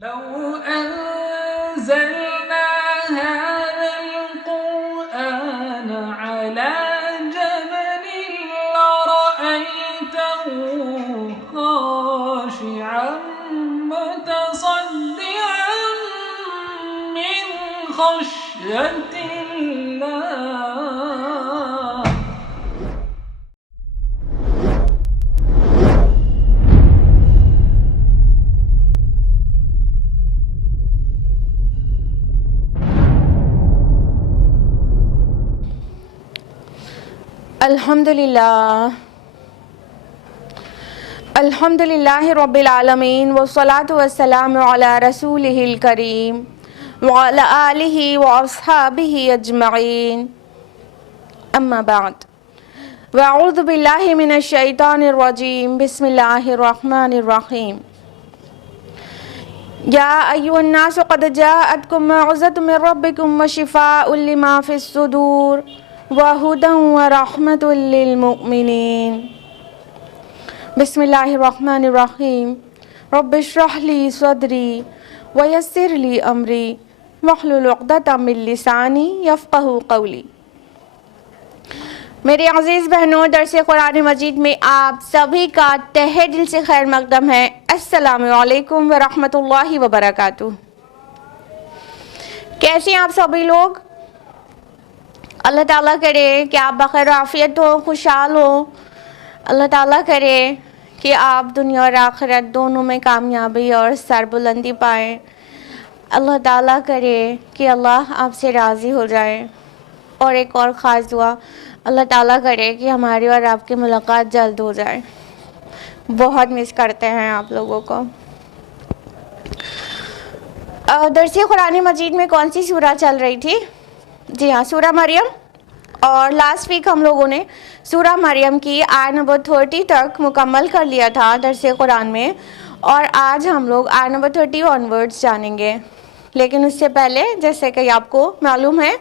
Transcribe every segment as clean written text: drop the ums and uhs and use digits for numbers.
لو أنزلنا هذا القرآن على جبل لرأيته خاشعا متصدعا من خشية الله. الحمدللہ رب العالمین والصلاة والسلام علی رسولہ الکریم وعلی آلہ واصحابہ اجمعین اما بعد واعوذ باللہ من الشیطان الرجیم بسم اللہ الرحمن الرحیم یا ایھا الناس قد جاءتکم موعظۃ من ربکم وشفاء لما فی الصدور وَهُدًى وَرَحْمَةٌ لِّلْمُؤْمِنِينَ بسم اللہ الرحمن الرحیم رب اشرح لی صدری ویسر لی امری واحلل عقدۃ من لسانی یفقہوا قولی. میرے عزیز بہنوں، درس قرآن مجید میں آپ سبھی کا تہہ دل سے خیر مقدم ہے. السلام علیکم ورحمۃ اللہ وبرکاتہ. کیسے ہیں آپ سبھی لوگ؟ اللہ تعالیٰ کرے کہ آپ بخیر و عافیت ہو، خوشحال ہو. اللہ تعالیٰ کرے کہ آپ دنیا اور آخرت دونوں میں کامیابی اور سربلندی پائیں. اللہ تعالیٰ کرے کہ اللہ آپ سے راضی ہو جائے. اور ایک اور خاص دعا، اللہ تعالیٰ کرے کہ ہماری اور آپ کی ملاقات جلد ہو جائے. بہت مس کرتے ہیں آپ لوگوں کو. درس قرآن مجید میں کون سی سورہ چل رہی تھی؟ جی ہاں، سورہ مریم. اور لاسٹ ویک ہم لوگوں نے سورہ مریم کی آیت نمبر 30 تک مکمل کر لیا تھا درس قرآن میں، اور آج ہم لوگ آیت نمبر 30 آنورڈز جانیں گے. لیکن اس سے پہلے جیسے کہ آپ کو معلوم ہے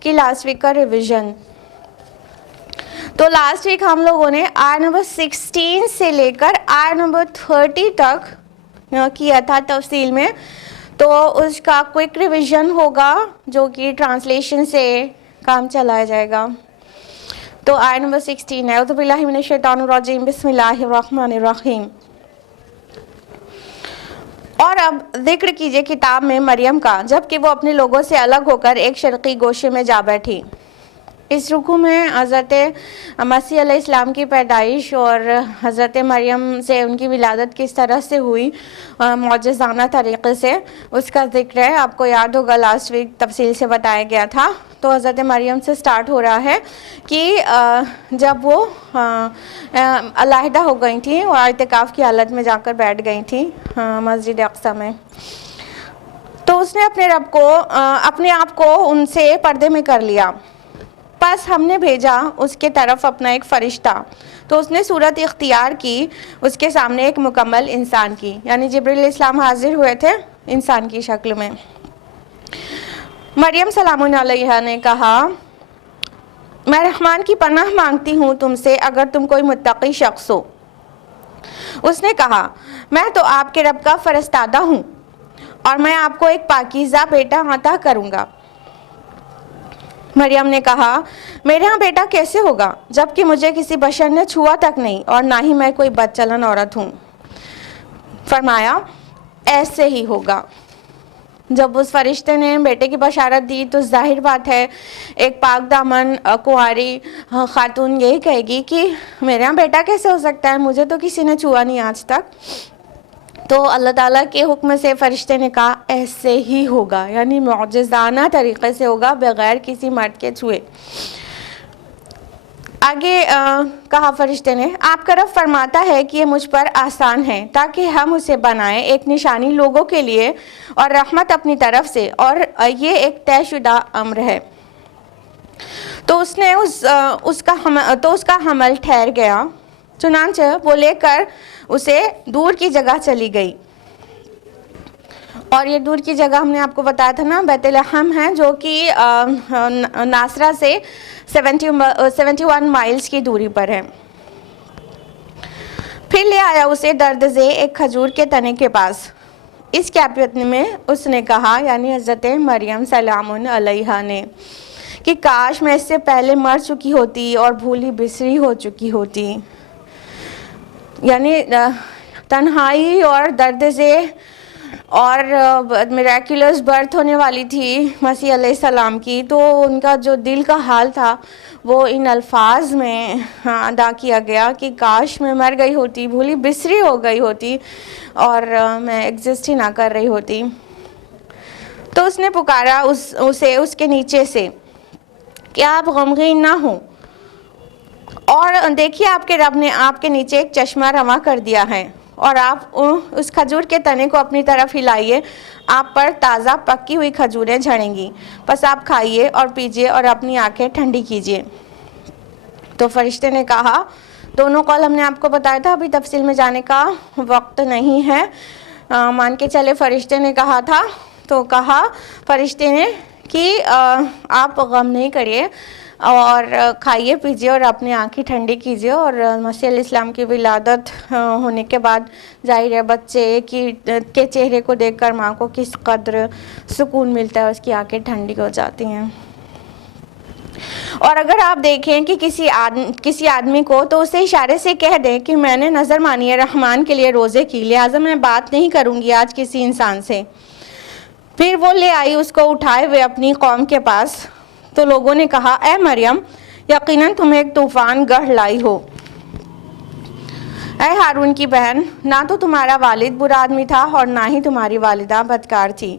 کہ لاسٹ ویک کا ریویژن، تو لاسٹ ویک ہم لوگوں نے آیت نمبر 16 سے لے کر آیت نمبر 30 تک کیا تھا تفصیل میں. تو اس کا کوئک ریویژن ہوگا جو کہ ٹرانسلیشن سے کام چلایا جائے گا. تو آیت نمبر 16 ہے، اعوذ باللہ من الشیطان الرجیم بسم اللہ الرحمن الرحیم. اور اب ذکر کیجئے کتاب میں مریم کا جبکہ وہ اپنے لوگوں سے الگ ہو کر ایک شرقی گوشے میں جا بیٹھی. اس رکوع میں حضرت مسیح علیہ السلام کی پیدائش اور حضرت مریم سے ان کی ولادت کس طرح سے ہوئی معجزانہ طریقے سے، اس کا ذکر ہے. آپ کو یاد ہوگا لاسٹ ویک تفصیل سے بتایا گیا تھا. تو حضرت مریم سے سٹارٹ ہو رہا ہے کہ جب وہ علیحدہ ہو گئی تھیں اور اعتکاف کی حالت میں جا کر بیٹھ گئی تھیں مسجد اقصی میں، تو اس نے اپنے آپ کو ان سے پردے میں کر لیا. پس ہم نے بھیجا اس کے طرف اپنا ایک فرشتہ، تو اس نے صورت اختیار کی اس کے سامنے ایک مکمل انسان کی، یعنی جبریل علیہ السلام حاضر ہوئے تھے انسان کی شکل میں. مریم سلام علیہا نے کہا، میں رحمان کی پناہ مانگتی ہوں تم سے اگر تم کوئی متقی شخص ہو. اس نے کہا، میں تو آپ کے رب کا فرستادہ ہوں اور میں آپ کو ایک پاکیزہ بیٹا عطا کروں گا. مریم نے کہا، میرے ہاں بیٹا کیسے ہوگا جبکہ مجھے کسی بشر نے چھوا تک نہیں اور نہ ہی میں کوئی بد چلن عورت ہوں. فرمایا، ایسے ہی ہوگا. جب اس فرشتے نے بیٹے کی بشارت دی تو ظاہر بات ہے ایک پاک دامن کنواری خاتون یہی کہے گی کہ میرے ہاں بیٹا کیسے ہو سکتا ہے، مجھے تو کسی نے چھوا نہیں آج تک. تو اللہ تعالیٰ کے حکم سے فرشتے نے کہا ایسے ہی ہوگا، یعنی معجزانہ طریقے سے ہوگا بغیر کسی مرد کے چھوئے. آگے کہا فرشتے نے، آپ کا رب فرماتا ہے کہ یہ مجھ پر آسان ہے تاکہ ہم اسے بنائیں ایک نشانی لوگوں کے لیے اور رحمت اپنی طرف سے، اور یہ ایک طے شدہ امر ہے. تو اس کا حمل ٹھہر گیا، چنانچہ وہ لے کر اسے دور کی جگہ چلی گئی. اور یہ دور کی جگہ ہم نے آپ کو بتایا تھا نا، بیت لحم ہے جو کہ ناصرہ سے 71 مائلز کی دوری پر ہے. پھر لے آیا اسے درد زے ایک کھجور کے تنے کے پاس اس کیفیت میں اس نے کہا، یعنی حضرت مریم سلام علیہا نے، کہ کاش میں اس سے پہلے مر چکی ہوتی اور بھولی بسری ہو چکی ہوتی. یعنی تنہائی اور درد سے اور میریکولس برتھ ہونے والی تھی مسیح علیہ السلام کی، تو ان کا جو دل کا حال تھا وہ ان الفاظ میں ادا کیا گیا کہ کاش میں مر گئی ہوتی، بھولی بسری ہو گئی ہوتی اور میں ایگزسٹ ہی نہ کر رہی ہوتی. تو اس نے پکارا اسے اس کے نیچے سے کہ آپ غمگین نہ ہوں، اور دیکھیے آپ کے رب نے آپ کے نیچے ایک چشمہ رواں کر دیا ہے، اور آپ اس کھجور کے تنے کو اپنی طرف ہلائیے، آپ پر تازہ پکی ہوئی کھجوریں جھڑیں گی، بس آپ کھائیے اور پیجیے اور اپنی آنکھیں ٹھنڈی کیجیے. تو فرشتے نے کہا، دونوں قول ہم نے آپ کو بتایا تھا، ابھی تفصیل میں جانے کا وقت نہیں ہے. مان کے چلے فرشتے نے کہا تھا، تو کہا فرشتے نے کہ آپ غم نہیں کریے اور کھائیے پیجیے اور اپنی آنکھیں ٹھنڈی کیجیے. اور مسیح علیہ السلام کی ولادت ہونے کے بعد ظاہر ہے بچے کے چہرے کو دیکھ کر ماں کو کس قدر سکون ملتا ہے، اس کی آنکھیں ٹھنڈی ہو جاتی ہیں. اور اگر آپ دیکھیں کہ کسی آدمی کو، تو اسے اشارے سے کہہ دیں کہ میں نے نظر مانی رحمان کے لیے روزے کی، لہٰذا میں بات نہیں کروں گی آج کسی انسان سے. پھر وہ لے آئی اس کو اٹھائے ہوئے اپنی قوم کے پاس. تو لوگوں نے کہا، اے مریم، یقیناً تم ایک طوفان گڑھ لائی ہو. اے ہارون کی بہن، نہ تو تمہارا والد برا آدمی تھا اور نہ ہی تمہاری والدہ بدکار تھی.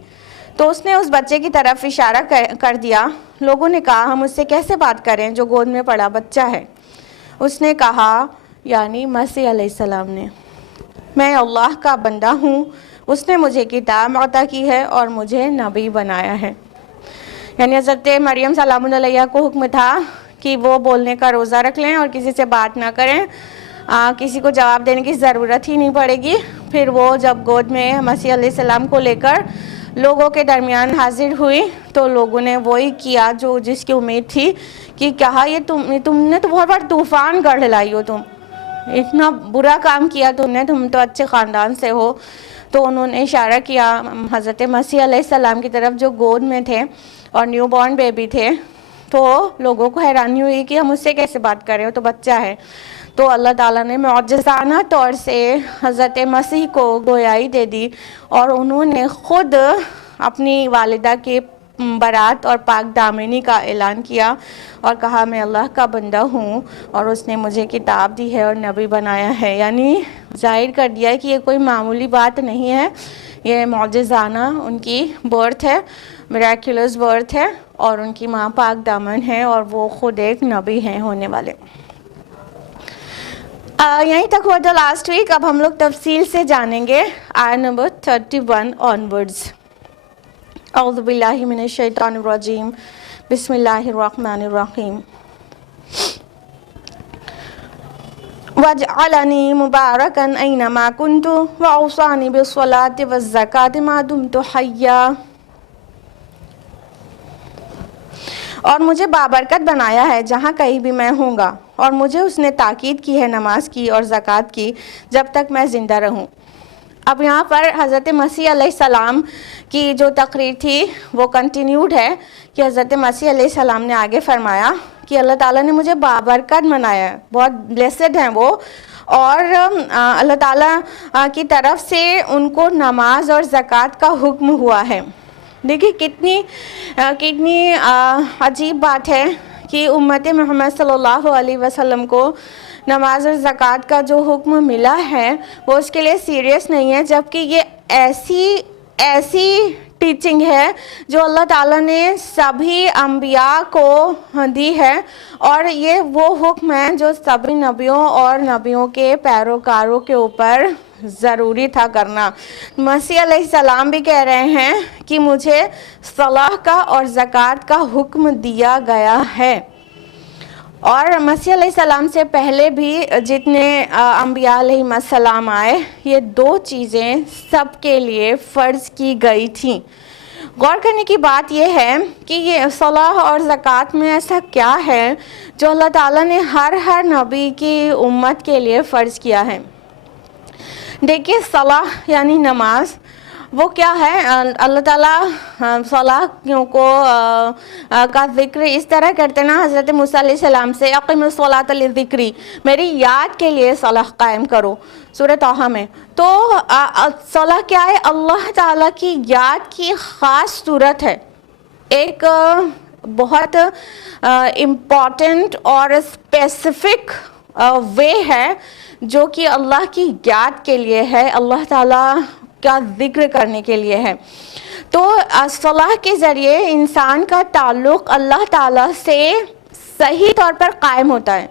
تو اس نے اس بچے کی طرف اشارہ کر دیا. لوگوں نے کہا، ہم اس سے کیسے بات کریں جو گود میں پڑا بچہ ہے؟ اس نے کہا، یعنی مسیح علیہ السلام نے، میں اللہ کا بندہ ہوں، اس نے مجھے کتاب عطا کی ہے اور مجھے نبی بنایا ہے. یعنی حضرت مریم سلام علیہ کو حکم تھا کہ وہ بولنے کا روزہ رکھ لیں اور کسی سے بات نہ کریں، کسی کو جواب دینے کی ضرورت ہی نہیں پڑے گی. پھر وہ جب گود میں مسیح علیہ السلام کو لے کر لوگوں کے درمیان حاضر ہوئی، تو لوگوں نے وہی کیا جو جس کی امید تھی، کہ کہا، یہ تم نے تو بہت بڑا طوفان گڑھ لائی ہو، تم اتنا برا کام کیا تم تو اچھے خاندان سے ہو. تو انہوں نے اشارہ کیا حضرت مسیح علیہ السلام کی طرف جو گود میں تھے اور نیو بورن بیبی تھے. تو لوگوں کو حیرانی ہوئی کہ ہم اس سے کیسے بات کر رہے ہو، تو بچہ ہے. تو اللہ تعالیٰ نے معجزانہ طور سے حضرت مسیح کو گویائی دے دی، اور انہوں نے خود اپنی والدہ کے برات اور پاک دامنی کا اعلان کیا اور کہا، میں اللہ کا بندہ ہوں اور اس نے مجھے کتاب دی ہے اور نبی بنایا ہے. یعنی ظاہر کر دیا ہے کہ یہ کوئی معمولی بات نہیں ہے، یہ معجزانہ ان کی برتھ ہے، میریکولس برتھ ہے، اور ان کی ماں پاک دامن ہے اور وہ خود ایک نبی ہیں ہونے والے. یہیں تک ہوا تھا لاسٹ ویک. اب ہم لوگ تفصیل سے جانیں گے آیت نمبر 31 آنورڈز. اعوذ باللہ من الشیطان الرجیم، بسم اللہ الرحمن الرحیم. وَاجْعَلَنِي مُبَارَكًا أَيْنَمَا كُنْتُ وَأَوْصَانِي بِالصَّلَاةِ وَالزَّكَاةِ مَا دُمْتُ حَيًّا. اور مجھے بابرکت بنایا ہے جہاں کہیں بھی میں ہوں گا، اور مجھے اس نے تاکید کی ہے نماز کی اور زکوٰۃ کی جب تک میں زندہ رہوں. اب یہاں پر حضرت مسیح علیہ السلام کی جو تقریر تھی وہ کنٹینیوڈ ہے، کہ حضرت مسیح علیہ السلام نے آگے فرمایا کہ اللہ تعالیٰ نے مجھے بابرکت بنایا ہے، بہت بلیسڈ ہیں وہ، اور اللہ تعالیٰ کی طرف سے ان کو نماز اور زکوٰۃ کا حکم ہوا ہے. دیکھیے کتنی عجیب بات ہے کہ امت محمد صلی اللہ علیہ وسلم کو نماز اور زکوٰۃ کا جو حکم ملا ہے وہ اس کے لیے سیریس نہیں ہے، جبکہ یہ ایسی ٹیچنگ ہے جو اللہ تعالیٰ نے سبھی انبیاء کو دی ہے، اور یہ وہ حکم ہے جو سبھی نبیوں اور نبیوں کے پیروکاروں کے اوپر ضروری تھا کرنا. مسیح علیہ السلام بھی کہہ رہے ہیں کہ مجھے صلاح کا اور زکوٰۃ کا حکم دیا گیا ہے. اور مسیح علیہ السلام سے پہلے بھی جتنے انبیاء علیہ السلام آئے، یہ دو چیزیں سب کے لیے فرض کی گئی تھیں. غور کرنے کی بات یہ ہے کہ یہ صلاح اور زکوٰۃ میں ایسا کیا ہے جو اللہ تعالیٰ نے ہر نبی کی امت کے لیے فرض کیا ہے. دیکھیے صلاح یعنی نماز، وہ کیا ہے؟ اللہ تعالیٰ صلاح کو کا ذکر اس طرح کرتے نا حضرت موسیٰ علیہ السلام سے، اقم الصلاۃ لذکری، میری یاد کے لیے صلاح قائم کرو، سورہ طٰہٰ میں۔ تو صلاح کیا ہے؟ اللہ تعالیٰ کی یاد کی خاص صورت ہے، ایک بہت امپورٹنٹ اور اسپیسیفک وے ہے جو کہ اللہ کی یاد کے لیے ہے، اللہ تعالیٰ کا ذکر کرنے کے لیے ہے۔ تو صلاح کے ذریعے انسان کا تعلق اللہ تعالیٰ سے صحیح طور پر قائم ہوتا ہے،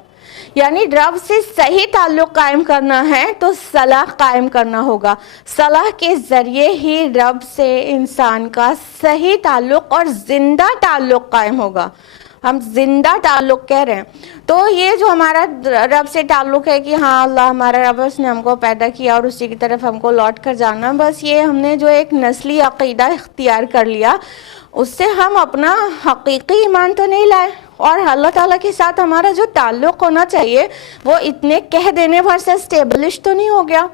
یعنی رب سے صحیح تعلق قائم کرنا ہے تو صلاح قائم کرنا ہوگا۔ صلاح کے ذریعے ہی رب سے انسان کا صحیح تعلق اور زندہ تعلق قائم ہوگا۔ ہم زندہ تعلق کہہ رہے ہیں، تو یہ جو ہمارا رب سے تعلق ہے کہ ہاں اللہ ہمارا رب ہے، اس نے ہم کو پیدا کیا اور اسی کی طرف ہم کو لوٹ کر جانا، بس یہ ہم نے جو ایک نسلی عقیدہ اختیار کر لیا، اس سے ہم اپنا حقیقی ایمان تو نہیں لائے، اور اللہ تعالیٰ کے ساتھ ہمارا جو تعلق ہونا چاہیے وہ اتنے کہہ دینے بھر سے اسٹیبلش تو نہیں ہو گیا۔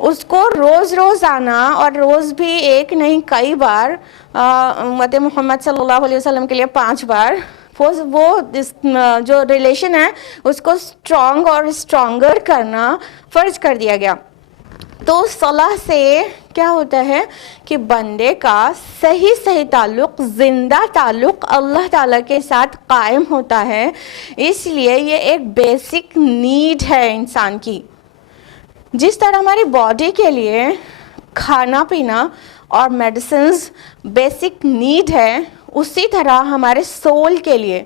اس کو روز روز آنا، اور روز بھی ایک نہیں کئی بار، امت محمد صلی اللہ علیہ وسلم کے لیے 5 بار وہ جو ریلیشن ہے اس کو اسٹرانگ اور اسٹرانگر کرنا فرض کر دیا گیا۔ تو صلاح سے کیا ہوتا ہے کہ بندے کا صحیح تعلق، زندہ تعلق اللہ تعالیٰ کے ساتھ قائم ہوتا ہے۔ اس لیے یہ ایک بیسک نیڈ ہے انسان کی، جس طرح ہماری باڈی کے لیے کھانا پینا اور میڈیسنز بیسک نیڈ ہے، اسی طرح ہمارے سول کے لیے،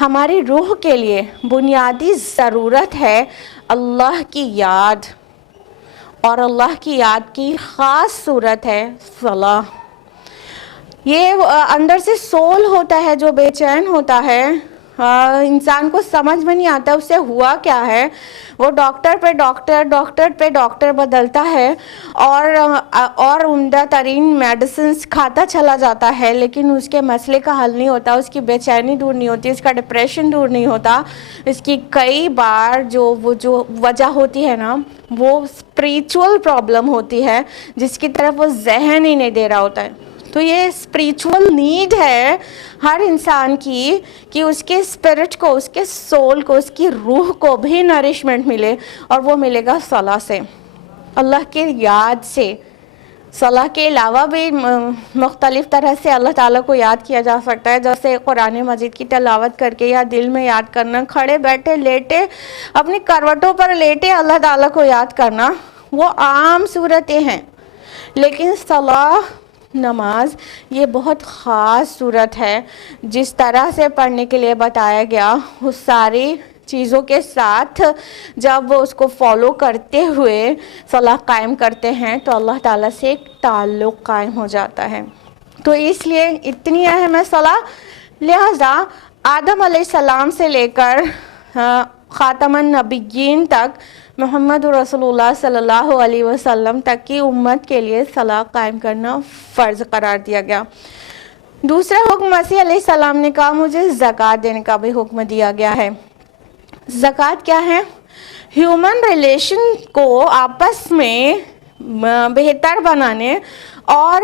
ہماری روح کے لیے بنیادی ضرورت ہے اللہ کی یاد، اور اللہ کی یاد کی خاص صورت ہے صلاح۔ یہ اندر سے سول ہوتا ہے جو بے چین ہوتا ہے، انسان کو سمجھ میں نہیں آتا اسے ہوا کیا ہے، وہ ڈاکٹر پہ ڈاکٹر بدلتا ہے اور عمدہ ترین میڈیسنز کھاتا چلا جاتا ہے، لیکن اس کے مسئلے کا حل نہیں ہوتا، اس کی بے چینی دور نہیں ہوتی، اس کا ڈپریشن دور نہیں ہوتا۔ اس کی کئی بار جو وجہ ہوتی ہے نا، وہ اسپریچول پرابلم ہوتی ہے جس کی طرف وہ ذہن ہی نہیں دے رہا ہوتا ہے۔ تو یہ اسپریچول نیڈ ہے ہر انسان کی کہ اس کے اسپرٹ کو، اس کے سول کو، اس کی روح کو بھی نرشمنٹ ملے، اور وہ ملے گا صلاح سے، اللہ کے یاد سے۔ صلاح کے علاوہ بھی مختلف طرح سے اللہ تعالیٰ کو یاد کیا جا سکتا ہے، جیسے قرآن مجید کی تلاوت کر کے یا دل میں یاد کرنا، کھڑے بیٹھے لیٹے اپنی کروٹوں پر لیٹے اللہ تعالیٰ کو یاد کرنا، وہ عام صورتیں ہیں۔ لیکن صلاح، نماز، یہ بہت خاص صورت ہے، جس طرح سے پڑھنے کے لیے بتایا گیا اس ساری چیزوں کے ساتھ جب وہ اس کو فالو کرتے ہوئے صلاح قائم کرتے ہیں تو اللہ تعالیٰ سے ایک تعلق قائم ہو جاتا ہے۔ تو اس لیے اتنی اہم ہے صلاح، لہذا آدم علیہ السلام سے لے کر خاتم النبیین تک، محمد رسول اللہ صلی اللہ علیہ وسلم تک کی امت کے لیے صلاح قائم کرنا فرض قرار دیا گیا۔ دوسرا حکم مسیح علیہ السلام نے کہا مجھے زکوٰۃ دینے کا بھی حکم دیا گیا ہے۔ زکوٰۃ کیا ہے؟ ہیومن ریلیشن کو آپس میں بہتر بنانے اور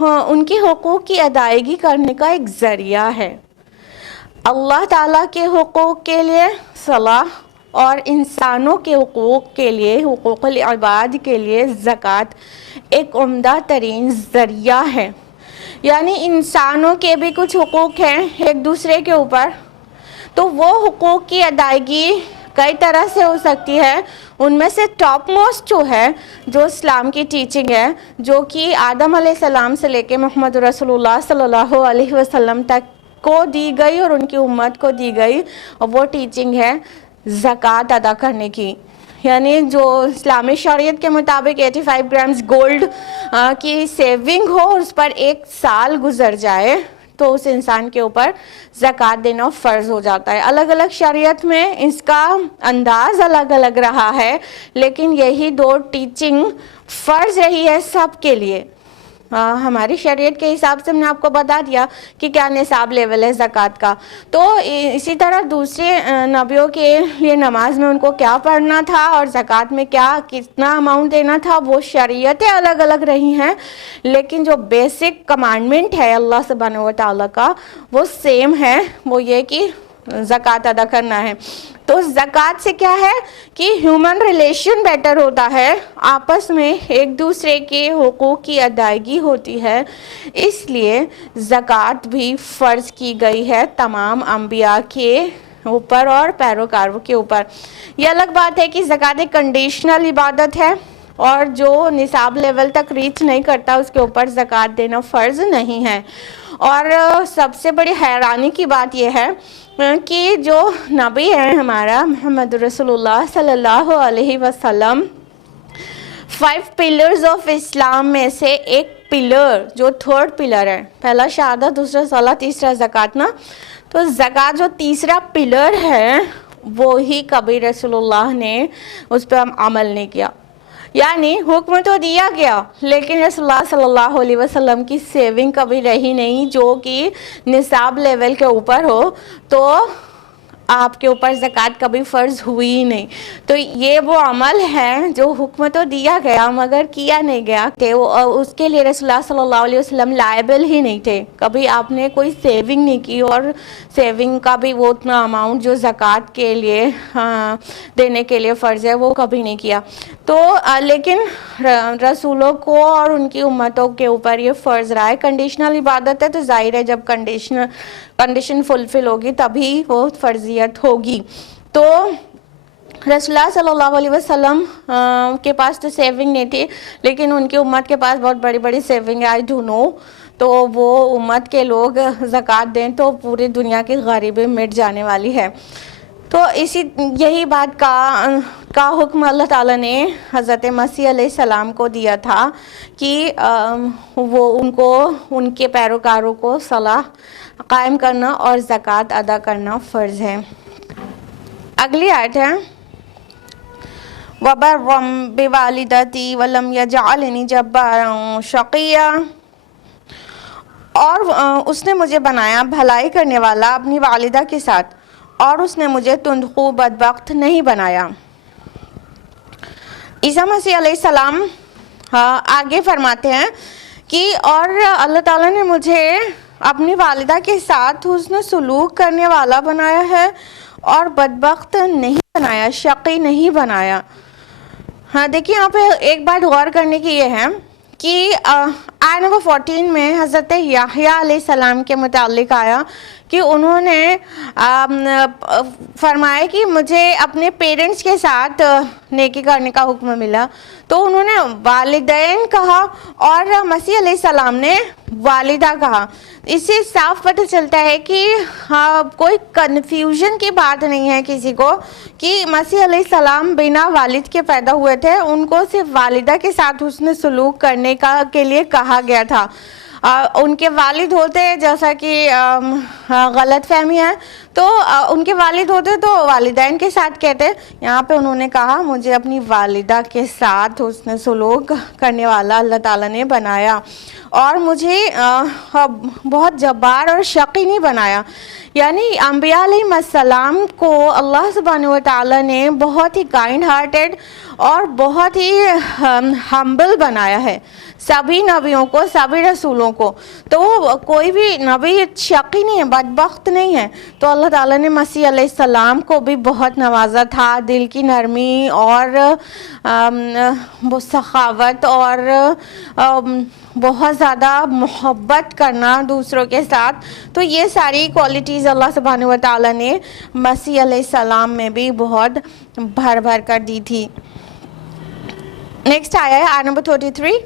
ان کے حقوق کی ادائیگی کرنے کا ایک ذریعہ ہے۔ اللہ تعالیٰ کے حقوق کے لیے صلاح اور انسانوں کے حقوق کے لیے، حقوق العباد کے لیے زکوٰۃ ایک عمدہ ترین ذریعہ ہے۔ یعنی انسانوں کے بھی کچھ حقوق ہیں ایک دوسرے کے اوپر، تو وہ حقوق کی ادائیگی کئی طرح سے ہو سکتی ہے۔ ان میں سے ٹاپ موسٹ جو ہے، جو اسلام کی ٹیچنگ ہے، جو کہ آدم علیہ السلام سے لے کے محمد رسول اللہ صلی اللہ علیہ وسلم تک کو دی گئی اور ان کی امت کو دی گئی، اور وہ ٹیچنگ ہے زکوٰۃ ادا کرنے کی۔ یعنی جو اسلامی شریعت کے مطابق 85 گرامز گولڈ کی سیونگ ہو اور اس پر 1 سال گزر جائے تو اس انسان کے اوپر زکوٰۃ دینا فرض ہو جاتا ہے۔ الگ الگ شریعت میں اس کا انداز الگ الگ رہا ہے، لیکن یہی 2 ٹیچنگ فرض رہی ہے سب کے لیے۔ ہماری شریعت کے حساب سے ہم نے آپ کو بتا دیا کہ کیا نصاب لیول ہے زکوٰۃ کا. تو اسی طرح دوسرے نبیوں کے لیے نماز میں ان کو کیا پڑھنا تھا اور زکوٰۃ میں کتنا اماؤنٹ دینا تھا، وہ شریعتیں الگ الگ رہی ہیں، لیکن جو بیسک کمانڈمنٹ ہے اللہ سبحانہ و تعالیٰ کا وہ سیم ہے، وہ یہ کہ زکوٰۃ ادا کرنا ہے. تو زکوٰۃ سے کیا ہے کہ ہیومن ریلیشن بیٹر ہوتا ہے، آپس میں ایک دوسرے کے حقوق کی ادائیگی ہوتی ہے، اس لیے زکوٰۃ بھی فرض کی گئی ہے تمام انبیاء کے اوپر اور پیروکاروں کے اوپر. یہ الگ بات ہے کہ زکوٰۃ ایک کنڈیشنل عبادت ہے اور جو نصاب لیول تک ریچ نہیں کرتا اس کے اوپر زکوٰۃ دینا فرض نہیں ہے. اور سب سے بڑی حیرانی کی بات یہ ہے کہ جو نبی ہے ہمارا محمد رسول اللہ صلی اللہ علیہ وسلم 5 پلرز آف اسلام میں سے ایک پلر جو 3rd پلر ہے، پہلا شہادت، دوسرا صلاۃ، تیسرا زکوٰۃ نا، تو زکوٰۃ جو تیسرا پلر ہے وہی کبھی رسول اللہ نے اس پہ عمل نہیں کیا. یعنی حکم تو دیا گیا لیکن رسول اللہ صلی اللہ علیہ وسلم کی سیونگ کبھی رہی نہیں جو کہ نصاب لیول کے اوپر ہو، تو آپ کے اوپر زکوٰۃ کبھی فرض ہوئی ہی نہیں. تو یہ وہ عمل ہے جو حکم تو دیا گیا مگر کیا نہیں گیا، کہ اس کے لیے رسول اللہ صلی اللہ علیہ وسلم لائبل ہی نہیں تھے. کبھی آپ نے کوئی سیونگ نہیں کی اور سیونگ کا بھی وہ اتنا اماؤنٹ جو زکوٰۃ کے لیے دینے کے لیے فرض ہے وہ کبھی نہیں کیا. تو لیکن رسولوں کو اور ان کی امتوں کے اوپر یہ فرض رہا ہے. کنڈیشنل عبادت ہے تو ظاہر ہے جب کنڈیشن فلفل ہوگی تبھی وہ فرضیت ہوگی. تو رسول اللہ صلی اللہ علیہ وسلم کے پاس تو سیونگ نہیں تھی لیکن ان کی امت کے پاس بہت بڑی بڑی سیونگ ہے. آئی ڈو نو. تو وہ امت کے لوگ زکوٰۃ دیں تو پوری دنیا کی غریبی مٹ جانے والی ہے. تو یہی بات کا حکم اللہ تعالیٰ نے حضرت مسیح علیہ السلام کو دیا تھا کہ وہ ان کے پیروکاروں کو صلاح قائم کرنا اور زکوٰۃ ادا کرنا فرض ہے. اگلی آیت ہے وَبَرًّا بِوَالِدَتِي وَلَمْ يَجْعَلْنِي جَبَّارًا شَقِيًّا، اور اس نے مجھے بنایا بھلائی کرنے والا اپنی والدہ کے ساتھ اور اس نے مجھے تندخو بدبخت نہیں بنایا. عیسیٰ مسیح علیہ السلام آگے فرماتے ہیں کہ اور اللہ تعالیٰ نے مجھے اپنی والدہ کے ساتھ حسن سلوک کرنے والا بنایا ہے اور بدبخت نہیں بنایا، شقی نہیں بنایا. ہاں دیکھیے یہاں پہ ایک بات غور کرنے کی یہ ہے کہ آیت نمبر 14 میں حضرت یحییٰ علیہ السلام کے متعلق آیا کہ انہوں نے فرمایا کہ مجھے اپنے پیرنٹس کے ساتھ نیکی کرنے کا حکم ملا. تو انہوں نے والدین کہا اور مسیح علیہ السلام نے والدہ کہا. اس سے صاف پتہ چلتا ہے کہ کوئی کنفیوژن کی بات نہیں ہے کسی کو کہ مسیح علیہ السلام بنا والد کے پیدا ہوئے تھے. ان کو صرف والدہ کے ساتھ حسن سلوک کرنے کے لیے کہا گیا تھا. ان کے والد ہوتے جیسا کہ غلط فہمی ہے تو ان کے والد ہوتے تو والدین کے ساتھ کہتے. یہاں پہ انہوں نے کہا مجھے اپنی والدہ کے ساتھ حسن سلوک کرنے والا اللہ تعالیٰ نے بنایا اور مجھے بہت جبار اور شقی نہیں بنایا. یعنی انبیاء علیہ السلام کو اللہ سبحانہ و تعالیٰ نے بہت ہی کائنڈ ہارٹیڈ اور بہت ہی ہمبل بنایا ہے، سبھی نبیوں کو، سبھی رسولوں کو. تو کوئی بھی نبی شقی نہیں ہے، بدبخت نہیں ہے. تو اللہ تعالیٰ نے مسیح علیہ السلام کو بھی بہت نوازا تھا، دل کی نرمی اور سخاوت اور بہت زیادہ محبت کرنا دوسروں کے ساتھ. تو یہ ساری کوالٹیز اللہ سبحانہ و تعالیٰ نے مسیح علیہ السلام میں بھی بہت بھر بھر کر دی تھی. نیکسٹ آیا ہے آیت نمبر 33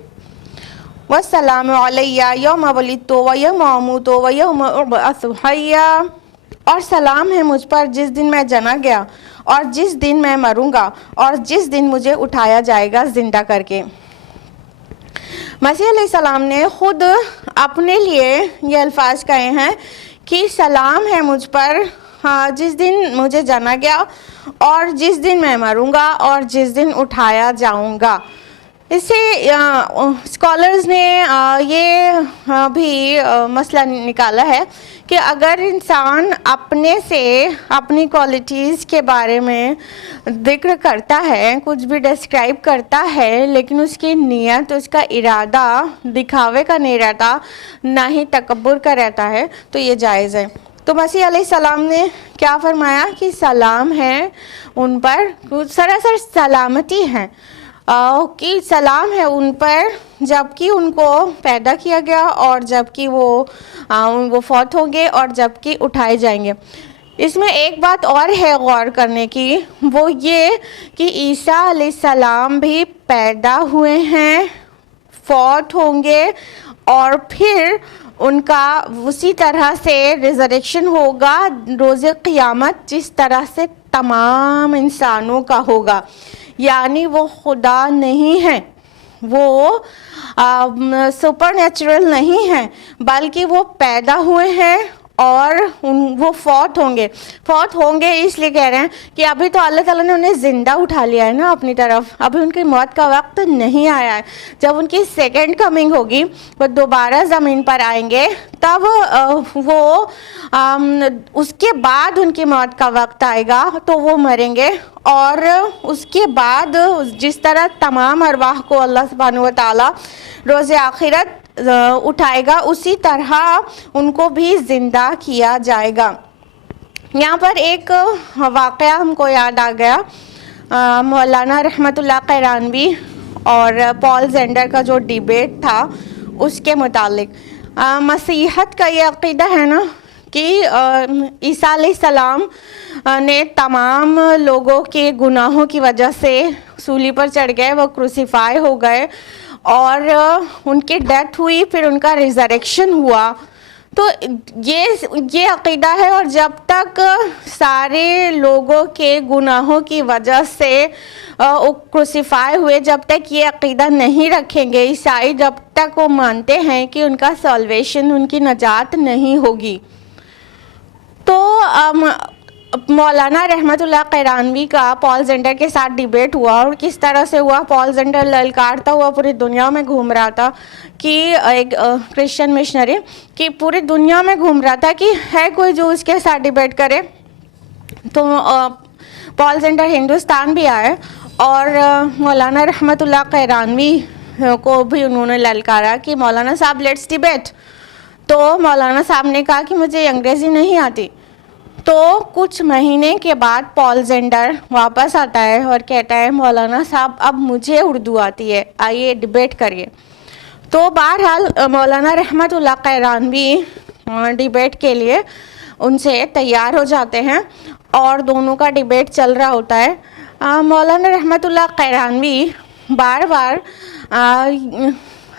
وَالسَّلَامُ عَلَيَّ يَوْمَ وُلِدتُّ وَيَوْمَ أَمُوتُ وَيَوْمَ أُبْعَثُ حَيًّا، اور سلام ہے مجھ پر جس دن میں جنا گیا اور جس دن میں مروں گا اور جس دن مجھے اٹھایا جائے گا زندہ کر کے. مسیح علیہ السلام نے خود اپنے لیے یہ الفاظ کہے ہیں کہ سلام ہے مجھ پر جس دن مجھے جنا گیا اور جس دن میں مروں گا اور جس دن اٹھایا جاؤں گا. اس سے اسکالرز نے یہ بھی مسئلہ نکالا ہے کہ اگر انسان اپنے سے اپنی کوالٹیز کے بارے میں ذکر کرتا ہے، کچھ بھی ڈسکرائب کرتا ہے، لیکن اس کی نیت، اس کا ارادہ دکھاوے کا نہیں رہتا، نہ ہی تکبر کا رہتا ہے، تو یہ جائز ہے۔ تو مسیح علیہ السلام نے کیا فرمایا کہ سلام ہے ان پر، سراسر سلامتی ہے کہ سلام ہے ان پر جب کہ ان کو پیدا کیا گیا اور جب کہ وہ فوت ہوں گے اور جب کہ اٹھائے جائیں گے۔ اس میں ایک بات اور ہے غور کرنے کی، وہ یہ کہ عیسیٰ علیہ السلام بھی پیدا ہوئے ہیں، فوت ہوں گے اور پھر ان کا اسی طرح سے ریزریکشن ہوگا روز قیامت جس طرح سے تمام انسانوں کا ہوگا۔ یعنی وہ خدا نہیں ہیں، وہ سپر نیچرل نہیں ہیں، بلکہ وہ پیدا ہوئے ہیں اور وہ فوت ہوں گے اس لیے کہہ رہے ہیں کہ ابھی تو اللہ تعالیٰ نے انہیں زندہ اٹھا لیا ہے نا اپنی طرف، ابھی ان کی موت کا وقت نہیں آیا ہے۔ جب ان کی سیکنڈ کمنگ ہوگی، وہ دوبارہ زمین پر آئیں گے، تب وہ اس کے بعد ان کی موت کا وقت آئے گا تو وہ مریں گے، اور اس کے بعد جس طرح تمام ارواح کو اللہ سبحانہ و تعالیٰ روز آخرت اٹھائے گا، اسی طرح ان کو بھی زندہ کیا جائے گا۔ یہاں پر ایک واقعہ ہم کو یاد آ گیا، مولانا رحمت اللہ قیرانوی اور پال زینڈر کا جو ڈیبیٹ تھا اس کے متعلق۔ مسیحیت کا یہ عقیدہ ہے نا کہ عیسیٰ علیہ السلام نے تمام لوگوں کے گناہوں کی وجہ سے صلیب پر چڑھ گئے، وہ کروسیفائی ہو گئے اور ان کی ڈیتھ ہوئی، پھر ان کا ریزریکشن ہوا۔ تو یہ عقیدہ ہے، اور جب تک سارے لوگوں کے گناہوں کی وجہ سے کروسیفائی ہوئے، جب تک یہ عقیدہ نہیں رکھیں گے عیسائی، جب تک وہ مانتے ہیں کہ ان کا سالویشن، ان کی نجات نہیں ہوگی۔ تو مولانا رحمت اللہ قیرانوی کا پال زینڈر کے ساتھ ڈیبیٹ ہوا، اور کس طرح سے ہوا، پال زینڈر للکارتا ہوا پوری دنیا میں گھوم رہا تھا کہ ایک کرسچن مشنری کہ پوری دنیا میں گھوم رہا تھا کہ ہے کوئی جو اس کے ساتھ ڈیبیٹ کرے۔ تو پال زینڈر ہندوستان بھی آئے اور مولانا رحمت اللہ قیرانوی کو بھی انہوں نے للکارا کہ مولانا صاحب لیٹس ڈیبیٹ۔ تو مولانا صاحب نے کہا کہ مجھے انگریزی نہیں آتی۔ تو کچھ مہینے کے بعد پال زینڈر واپس آتا ہے اور کہتا ہے مولانا صاحب اب مجھے اردو آتی ہے، آئیے ڈیبیٹ کریے۔ تو بہرحال مولانا رحمت اللہ قیرانوی ڈیبیٹ کے لیے ان سے تیار ہو جاتے ہیں اور دونوں کا ڈیبیٹ چل رہا ہوتا ہے۔ مولانا رحمت اللہ قیرانوی بار بار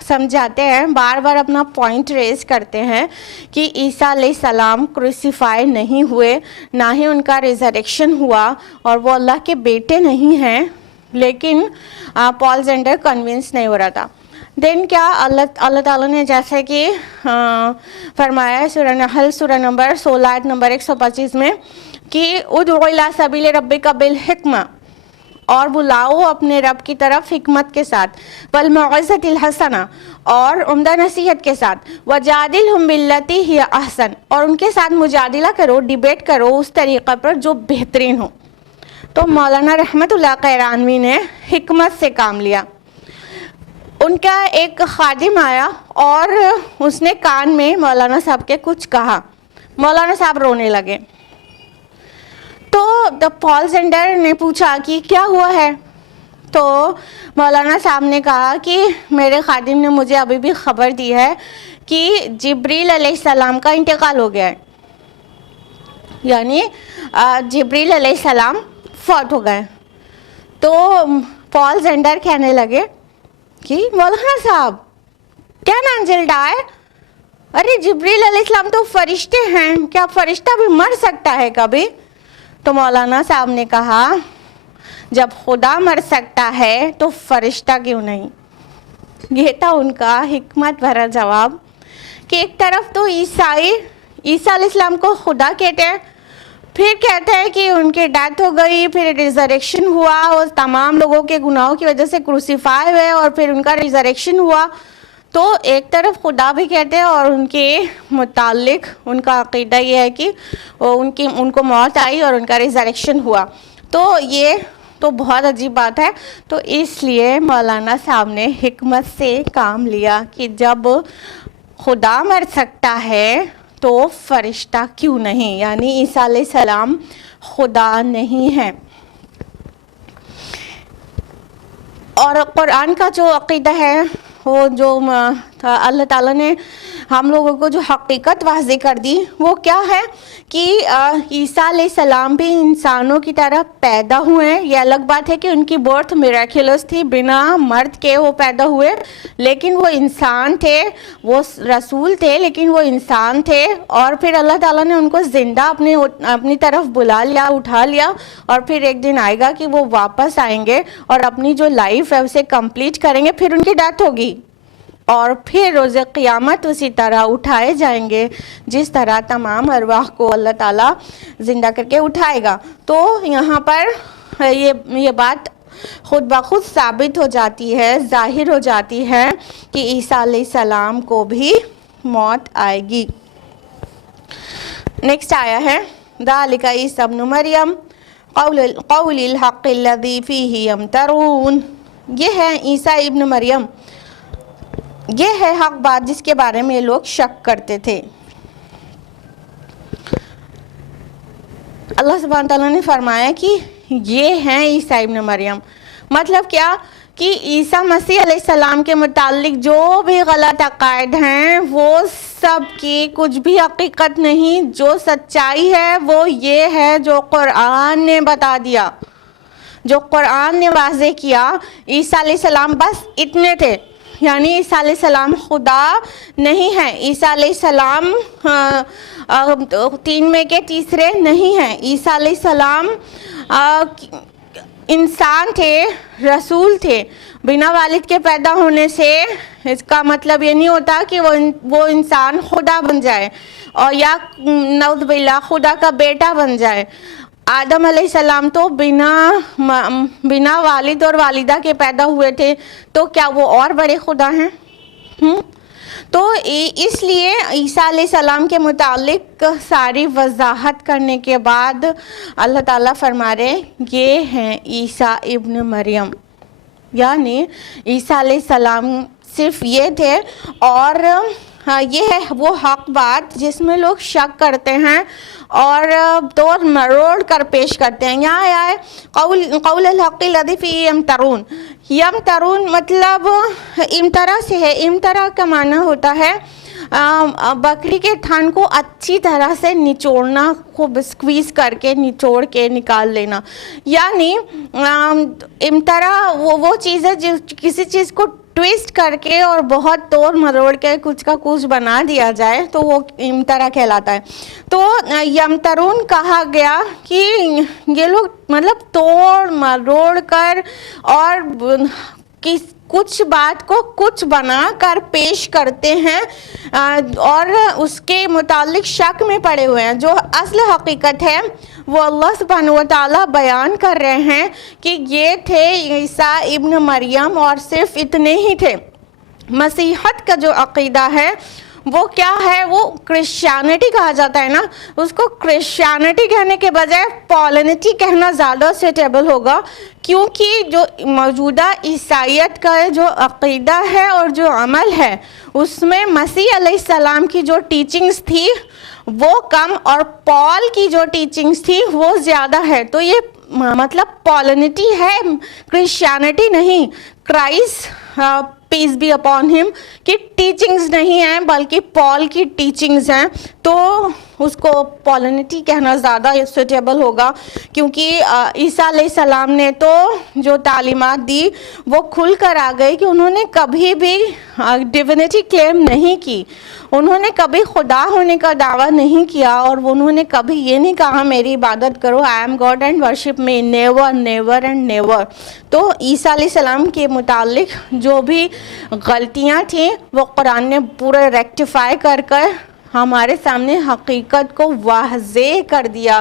سمجھاتے ہیں، بار بار اپنا پوائنٹ ریز کرتے ہیں کہ عیسیٰ علیہ السلام کروسیفائی نہیں ہوئے، نہ ہی ان کا ریزریکشن ہوا، اور وہ اللہ کے بیٹے نہیں ہیں، لیکن پال زینڈر کنونس نہیں ہو رہا تھا۔ دین کیا اللہ تعالیٰ نے جیسے کہ فرمایا ہے سورہ نحل سورہ نمبر 16 آیت نمبر 125 میں کہ ادعو الی سبیل ربک بالحکمہ، اور بلاؤ اپنے رب کی طرف حکمت کے ساتھ، والموعظۃ الحسنہ، اور عمدہ نصیحت کے ساتھ، وجادلہم باللتی ہی احسن، اور ان کے ساتھ مجادلہ کرو، ڈیبیٹ کرو اس طریقہ پر جو بہترین ہو۔ تو مولانا رحمت اللہ قیرانوی نے حکمت سے کام لیا۔ ان کا ایک خادم آیا اور اس نے کان میں مولانا صاحب کے کچھ کہا، مولانا صاحب رونے لگے۔ تو پال زینڈر نے پوچھا کہ کیا ہوا ہے؟ تو مولانا صاحب نے کہا کہ میرے خادم نے مجھے ابھی بھی خبر دی ہے کہ جبریل علیہ السلام کا انتقال ہو گیا ہے، یعنی جبریل علیہ السلام فوت ہو گئے۔ تو پال زینڈر کہنے لگے کہ مولانا صاحب کین اینجل ڈائی؟ ارے جبریل علیہ السلام تو فرشتے ہیں، کیا فرشتہ بھی مر سکتا ہے کبھی؟ تو مولانا صاحب نے کہا جب خدا مر سکتا ہے تو فرشتہ کیوں نہیں؟ یہ تھا ان کا حکمت بھرا جواب کہ ایک طرف تو عیسیٰ علیہ السلام کو خدا کہتے ہیں، پھر کہتے ہیں کہ ان کی ڈیتھ ہو گئی, پھر ریزریکشن ہوا, اور تمام لوگوں کے گناہوں کی وجہ سے کروسیفائی ہوئے, اور پھر ان کا ریزریکشن ہوا. تو ایک طرف خدا بھی کہتے ہیں اور ان کے متعلق ان کا عقیدہ یہ ہے کہ ان کو موت آئی اور ان کا ریزریکشن ہوا. تو یہ تو بہت عجیب بات ہے. تو اس لیے مولانا صاحب نے حکمت سے کام لیا کہ جب خدا مر سکتا ہے تو فرشتہ کیوں نہیں, یعنی عیسیٰ علیہ السلام خدا نہیں ہے. اور قرآن کا جو عقیدہ ہے وہ جو اللہ تعالیٰ نے ہم لوگوں کو جو حقیقت واضح کر دی وہ کیا ہے کہ عیسیٰ علیہ السلام بھی انسانوں کی طرح پیدا ہوئے ہیں. یہ الگ بات ہے کہ ان کی برتھ میریکولس تھی, بنا مرد کے وہ پیدا ہوئے, لیکن وہ انسان تھے, وہ رسول تھے لیکن وہ انسان تھے. اور پھر اللہ تعالیٰ نے ان کو زندہ اپنی طرف بلا لیا, اٹھا لیا, اور پھر ایک دن آئے گا کہ وہ واپس آئیں گے اور اپنی جو لائف ہے اسے کمپلیٹ کریں گے, پھر ان کی ڈیتھ ہوگی, اور پھر روز قیامت اسی طرح اٹھائے جائیں گے جس طرح تمام ارواح کو اللہ تعالیٰ زندہ کر کے اٹھائے گا. تو یہاں پر یہ بات خود بخود ثابت ہو جاتی ہے, ظاہر ہو جاتی ہے کہ عیسیٰ علیہ السلام کو بھی موت آئے گی. نیکسٹ آیا ہے ذالک عیسی ابن مریم قول الحق الذی فیہ یمترون. یہ ہے عیسیٰ ابن مریم, یہ ہے حق بات جس کے بارے میں یہ لوگ شک کرتے تھے. اللہ سبحانہ تعالیٰ نے فرمایا کہ یہ ہیں عیسیٰ ابن مریم. مطلب کیا کہ عیسیٰ مسیح علیہ السلام کے متعلق جو بھی غلط عقائد ہیں وہ سب کی کچھ بھی حقیقت نہیں. جو سچائی ہے وہ یہ ہے جو قرآن نے بتا دیا, جو قرآن نے واضح کیا. عیسیٰ علیہ السلام بس اتنے تھے, یعنی عیسیٰ علیہ السلام خدا نہیں ہے. عیسیٰ علیہ السلام 3 میں کے تیسرے نہیں ہیں. عیسیٰ علیہ السلام انسان تھے, رسول تھے. بنا والد کے پیدا ہونے سے اس کا مطلب یہ نہیں ہوتا کہ وہ انسان خدا بن جائے, اور یا نعوذ باللہ خدا کا بیٹا بن جائے. آدم علیہ السلام تو بنا والد اور والدہ کے پیدا ہوئے تھے, تو کیا وہ اور بڑے خدا ہیں؟ تو اس لیے عیسیٰ علیہ السلام کے متعلق ساری وضاحت کرنے کے بعد اللہ تعالیٰ فرما رہے یہ ہیں عیسیٰ ابن مریم, یعنی عیسیٰ علیہ السلام صرف یہ تھے. اور یہ ہے وہ حق بات جس میں لوگ شک کرتے ہیں اور توڑ مروڑ کر پیش کرتے ہیں. یہاں آیا ہے قول الحق الذی فیہ یمترون. یمترون مطلب امترا سے ہے. امترا کا معنی ہوتا ہے بکری کے تھن کو اچھی طرح سے نچوڑنا, خوب اسکویز کر کے نچوڑ کے نکال لینا. یعنی امترا وہ چیز ہے جو کسی چیز کو ٹویسٹ کر کے اور بہت توڑ مروڑ کے کچھ کا کچھ بنا دیا جائے تو وہ امترا کہلاتا ہے. تو یمترون کہا گیا کہ یہ لوگ مطلب توڑ مروڑ کر اور کچھ بات کو کچھ بنا کر پیش کرتے ہیں اور اس کے متعلق شک میں پڑے ہوئے ہیں. جو اصل حقیقت ہے وہ اللہ سبحانہ و تعالیٰ بیان کر رہے ہیں کہ یہ تھے عیسیٰ ابن مریم اور صرف اتنے ہی تھے. مسیحت کا جو عقیدہ ہے وہ کیا ہے, وہ کرسچینٹی کہا جاتا ہے نا, اس کو کرسچینٹی کہنے کے بجائے پولنٹی کہنا زیادہ سیٹیبل ہوگا, کیونکہ جو موجودہ عیسائیت کا جو عقیدہ ہے اور جو عمل ہے اس میں مسیح علیہ السلام کی جو ٹیچنگز تھی وہ کم اور پال کی جو ٹیچنگز تھی وہ زیادہ ہے. تو یہ مطلب پولنٹی ہے, کرسچینٹی نہیں. Christ piece be upon him کی ٹیچنگز نہیں ہیں بلکہ پال کی ٹیچنگز ہیں. تو اس کو پولنٹی کہنا زیادہ سوٹیبل ہوگا, کیونکہ عیسیٰ علیہ السلام نے تو جو تعلیمات دی وہ کھل کر آ گئی کہ انہوں نے کبھی بھی ڈیوینٹی کلیم نہیں کی, انہوں نے کبھی خدا ہونے کا دعویٰ نہیں کیا, اور انہوں نے کبھی یہ نہیں کہا میری عبادت کرو, I am God and worship me, never never and never. تو عیسیٰ علیہ السلام کے متعلق جو بھی غلطیاں تھیں وہ قرآن نے پورے ریکٹیفائی کر ہمارے سامنے حقیقت کو واضح کر دیا۔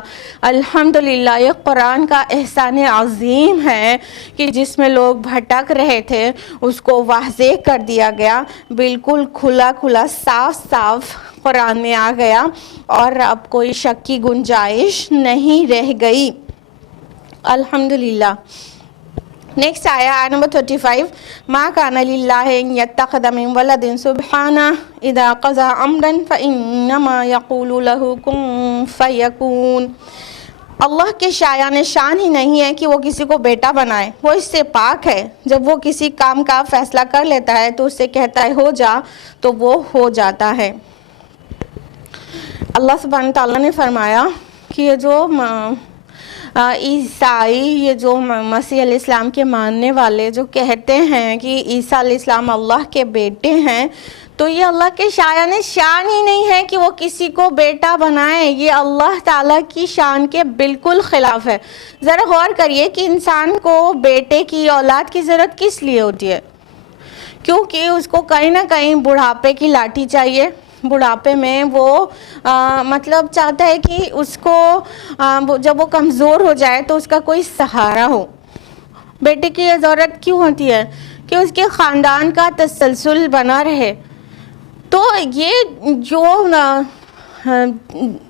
الحمدللہ یہ قرآن کا احسان عظیم ہے کہ جس میں لوگ بھٹک رہے تھے اس کو واضح کر دیا گیا، بالکل کھلا کھلا صاف صاف قرآن میں آ گیا اور اب کوئی شک کی گنجائش نہیں رہ گئی۔ الحمدللہ۔ نیکسٹ آیا نمبر 35، ما کان للہ ان یتخذ من ولد سبحانہ اذا قضى امرا فانما یقول له کن فیکون۔ اللہ کے شایان شان ہی نہیں ہے کہ وہ کسی کو بیٹا بنائے، وہ اس سے پاک ہے۔ جب وہ کسی کام کا فیصلہ کر لیتا ہے تو اس سے کہتا ہے ہو جا تو وہ ہو جاتا ہے۔ اللہ سبحانہ تعالیٰ نے فرمایا کہ یہ جو عیسائی، یہ جو مسیح علیہ السلام کے ماننے والے جو کہتے ہیں کہ عیسیٰ علیہ السلام اللہ کے بیٹے ہیں، تو یہ اللہ کے شایان شان ہی نہیں ہے کہ وہ کسی کو بیٹا بنائے، یہ اللہ تعالیٰ کی شان کے بالکل خلاف ہے۔ ذرا غور کریے کہ انسان کو بیٹے کی، اولاد کی ضرورت کس لیے ہوتی ہے؟ کیونکہ اس کو کہیں نہ کہیں بڑھاپے کی لاٹھی چاہیے۔ بڑھاپے میں وہ مطلب چاہتا ہے کہ اس کو جب وہ کمزور ہو جائے تو اس کا کوئی سہارا ہو۔ بیٹے کی یہ ضرورت کیوں ہوتی ہے؟ کہ اس کے خاندان کا تسلسل بنا رہے۔ تو یہ جو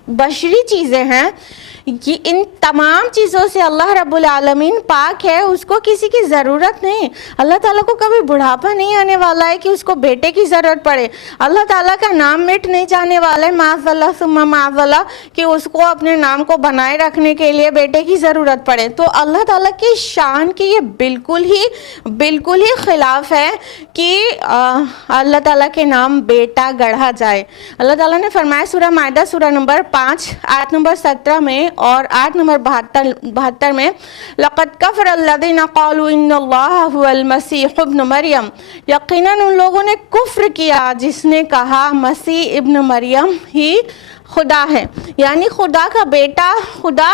بشری چیزیں ہیں، یہ ان تمام چیزوں سے اللہ رب العالمین پاک ہے، اس کو کسی کی ضرورت نہیں۔ اللہ تعالیٰ کو کبھی بڑھاپا نہیں آنے والا ہے کہ اس کو بیٹے کی ضرورت پڑے۔ اللہ تعالیٰ کا نام مٹ نہیں جانے والا ہے معاذ اللہ ثم معاذ اللہ کہ اس کو اپنے نام کو بنائے رکھنے کے لیے بیٹے کی ضرورت پڑے۔ تو اللہ تعالیٰ کی شان کی یہ بالکل ہی خلاف ہے کہ اللہ تعالیٰ کے نام بیٹا گڑھا جائے۔ اللہ تعالیٰ نے فرمایا سورہ مائدہ سورہ نمبر 5 آیت نمبر 17 میں اور آیت نمبر 72 میں، لَقَدْ كَفَرَ الَّذِينَ قَالُوا إِنَّ اللَّهَ هُوَ الْمَسِيحُ ابْنُ مریم۔ یقیناً ان لوگوں نے کفر کیا جس نے کہا مسیح ابن مریم ہی خدا ہے، یعنی خدا کا بیٹا خدا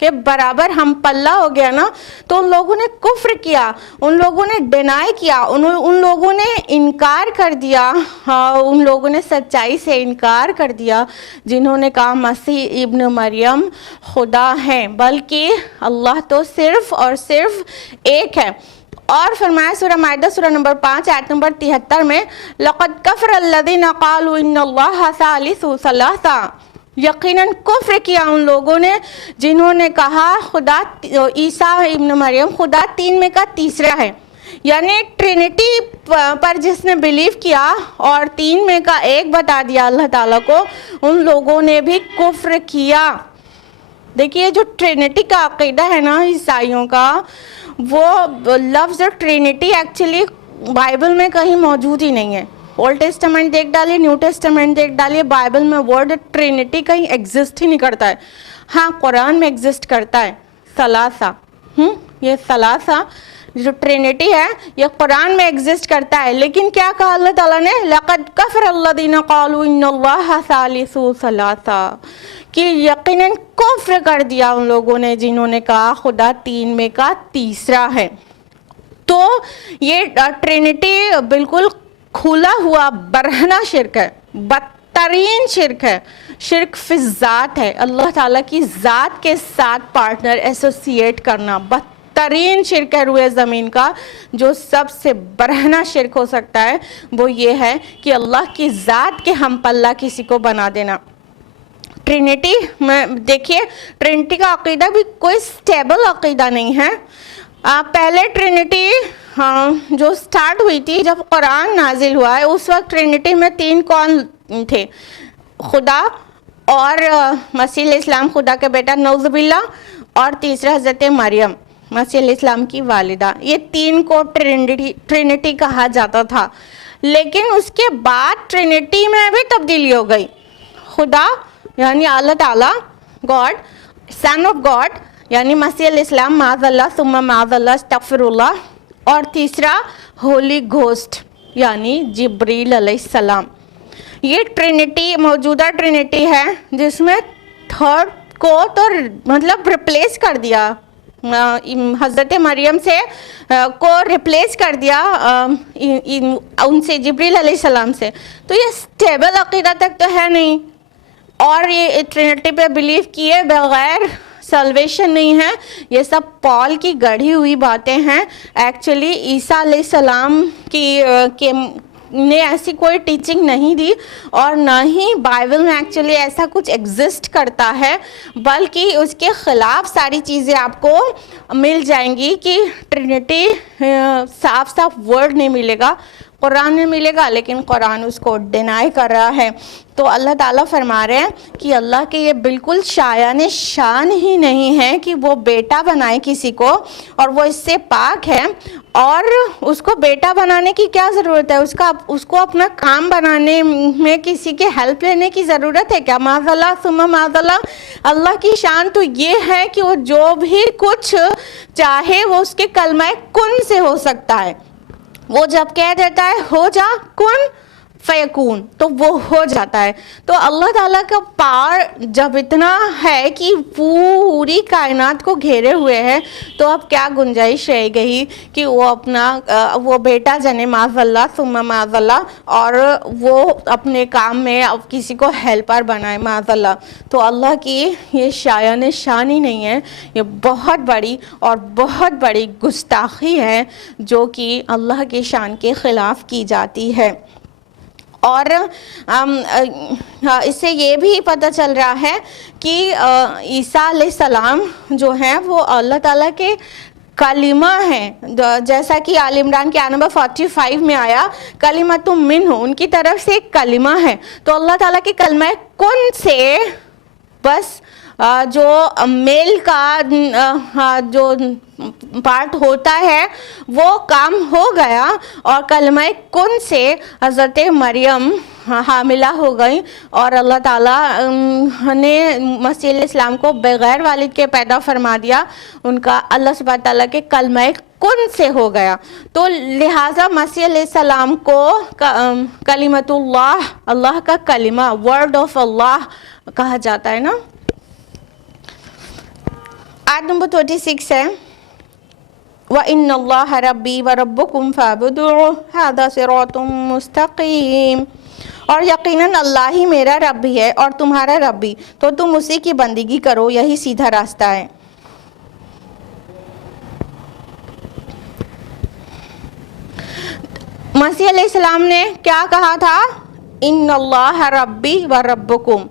کے برابر ہم پلہ ہو گیا نا۔ تو ان لوگوں نے کفر کیا، ان لوگوں نے ڈینائی کیا، ان لوگوں نے انکار کر دیا، ان لوگوں نے سچائی سے انکار کر دیا جنہوں نے کہا مسیح ابن مریم خدا ہے، بلکہ اللہ تو صرف اور صرف ایک ہے۔ اور فرمایا سورہ مائدہ سورہ نمبر 5 آیت نمبر 73 میں، لَقَدْ كَفَرَ الَّذِينَ قَالُوا إِنَّ اللَّهَ ثَالِثُ ثَلَاثَةٍ۔ یقیناً کفر کیا ان لوگوں نے جنہوں نے کہا خدا عیسیٰ ابن مریم خدا تین میں کا تیسرا ہے، یعنی ٹرینٹی پر جس نے بیلیو کیا اور تین میں کا ایک بتا دیا اللہ تعالیٰ کو، ان لوگوں نے بھی کفر کیا۔ دیکھیے جو ٹرینٹی کا عقیدہ ہے نا عیسائیوں کا، وہ لفظ ٹرینٹی ایکچولی بائبل میں کہیں موجود ہی نہیں ہے۔ اولڈ ٹیسٹمنٹ دیکھ ڈالیے، نیو ٹیسٹمنٹ دیکھ ڈالیے، بائبل میں ورڈ ٹرینٹی کہیں ایگزسٹ ہی نہیں کرتا ہے۔ ہاں قرآن میں ایگزسٹ کرتا ہے ثلاثہ، یہ ثلاثہ جو ٹرینٹی ہے یہ قرآن میں ایگزسٹ کرتا ہے، لیکن کیا کہا اللہ تعالیٰ نے؟ لَقَدْ كَفَرَ الَّذِينَ قَالُوا إِنَّ اللَّهَ ثَالِثُ ثَلَاثَةٍ، کہ یقیناً کفر کر دیا ان لوگوں نے جنہوں نے کہا خدا تین میں کا تیسرا ہے۔ تو یہ ٹرینٹی بالکل کھلا ہوا برہنہ شرک ہے، بدترین شرک ہے، شرک فی الذات ہے، اللہ تعالیٰ کی ذات کے ساتھ پارٹنر ایسوسیٹ کرنا بدترین شرک ہے روئے زمین کا۔ جو سب سے برہنہ شرک ہو سکتا ہے وہ یہ ہے کہ اللہ کی ذات کے ہم پلہ کسی کو بنا دینا۔ ٹرینٹی میں دیکھیے، ٹرینٹی کا عقیدہ بھی کوئی سٹیبل عقیدہ نہیں ہے۔ پہلے ٹرینٹی جو سٹارٹ ہوئی تھی جب قرآن نازل ہوا ہے، اس وقت ٹرینٹی میں تین کون تھے؟ خدا اور مسیح علیہ السلام خدا کے بیٹا نعوذ باللہ، اور تیسرا حضرت مریم مسیح علیہ السلام کی والدہ۔ یہ تین کو ٹرینٹی کہا جاتا تھا، لیکن اس کے بعد ٹرینٹی میں بھی تبدیلی ہو گئی۔ خدا یعنی اللہ تعالیٰ، گاڈ، سن آف گاڈ یعنی مسیح علیہ السلام معاذ اللہ ثم معاذ اللہ استغفر اللہ، اور تیسرا ہولی گھوسٹ یعنی جبریل علیہ السلام۔ یہ ٹرینٹی موجودہ ٹرینٹی ہے جس میں تھرڈ کو تو مطلب ریپلیس کر دیا، حضرت مریم سے کو ریپلیس کر دیا ان سے، جبریل علیہ السلام سے۔ تو یہ سٹیبل عقیدہ تک تو ہے نہیں اور یہ ٹرینٹی پہ بلیو کیے بغیر سلویشن نہیں ہے. یہ سب پال کی گڑھی ہوئی باتیں ہیں. ایکچولی عیسیٰ علیہ السلام کی نے ایسی کوئی ٹیچنگ نہیں دی اور نہ ہی بائبل میں ایکچولی ایسا کچھ ایگزسٹ کرتا ہے, بلکہ اس کے خلاف ساری چیزیں آپ کو مل جائیں گی کہ ٹرینٹی صاف صاف ورڈ نہیں ملے گا, قرآن میں ملے گا, لیکن قرآن اس کو ڈینائی کر رہا ہے. تو اللہ تعالیٰ فرما رہے ہیں کہ اللہ کے یہ بالکل شایان شان ہی نہیں ہے کہ وہ بیٹا بنائے کسی کو, اور وہ اس سے پاک ہے. اور اس کو بیٹا بنانے کی کیا ضرورت ہے؟ اس کو اپنا کام بنانے میں کسی کے ہیلپ لینے کی ضرورت ہے کیا؟ معاذ اللہ ثم معاذ اللہ. اللہ کی شان تو یہ ہے کہ وہ جو بھی کچھ چاہے وہ اس کے کلمہ کن سے ہو سکتا ہے. وہ جب کہہ دیتا ہے ہو جا کن فیکون, تو وہ ہو جاتا ہے. تو اللہ تعالیٰ کا پاور جب اتنا ہے کہ پوری کائنات کو گھیرے ہوئے ہے, تو اب کیا گنجائش رہ گئی کہ وہ اپنا وہ بیٹا جنے معاذ اللہ ثم معاذ اللہ, اور وہ اپنے کام میں اب کسی کو ہیلپر بنائے معاذ اللہ. تو اللہ کی یہ شایان شان ہی نہیں ہے, یہ بہت بڑی اور بہت بڑی گستاخی ہے جو کہ اللہ کی شان کے خلاف کی جاتی ہے. اور اس سے یہ بھی پتہ چل رہا ہے کہ عیسیٰ علیہ السلام جو ہیں وہ اللہ تعالیٰ کے کلمہ ہیں, جیسا کہ آل عمران کے آیت نمبر 45 میں آیا کلمۃ منہ, ان کی طرف سے ایک کلمہ ہے. تو اللہ تعالیٰ کے کلمہ کن سے بس جو میل کا جو پارٹ ہوتا ہے وہ کام ہو گیا, اور کلمہ کن سے حضرت مریم حاملہ ہو گئی, اور اللہ تعالیٰ نے مسیح علیہ السلام کو بغیر والد کے پیدا فرما دیا. ان کا اللہ سبحانہ تعالیٰ کے کلمہ کن سے ہو گیا. تو لہٰذا مسیح علیہ السلام کو کلمۃ اللہ, اللہ کا کلمہ, ورڈ آف اللہ کہا جاتا ہے نا. آیت نمبر 36 ہے وَإِنَّ اللَّهَ رَبِّي وَرَبُّكُمْ فَاعْبُدُوهُ هَذَا صِرَاطٌ مُسْتَقِيمٌ. اور یقیناً اللہ ہی میرا رب بھی ہے اور تمہارا رب بھی, تو تم اسی کی بندگی کرو, یہی سیدھا راستہ ہے. مسیح علیہ السلام نے کیا کہا تھا؟ ان اللہ ربی و ربکم,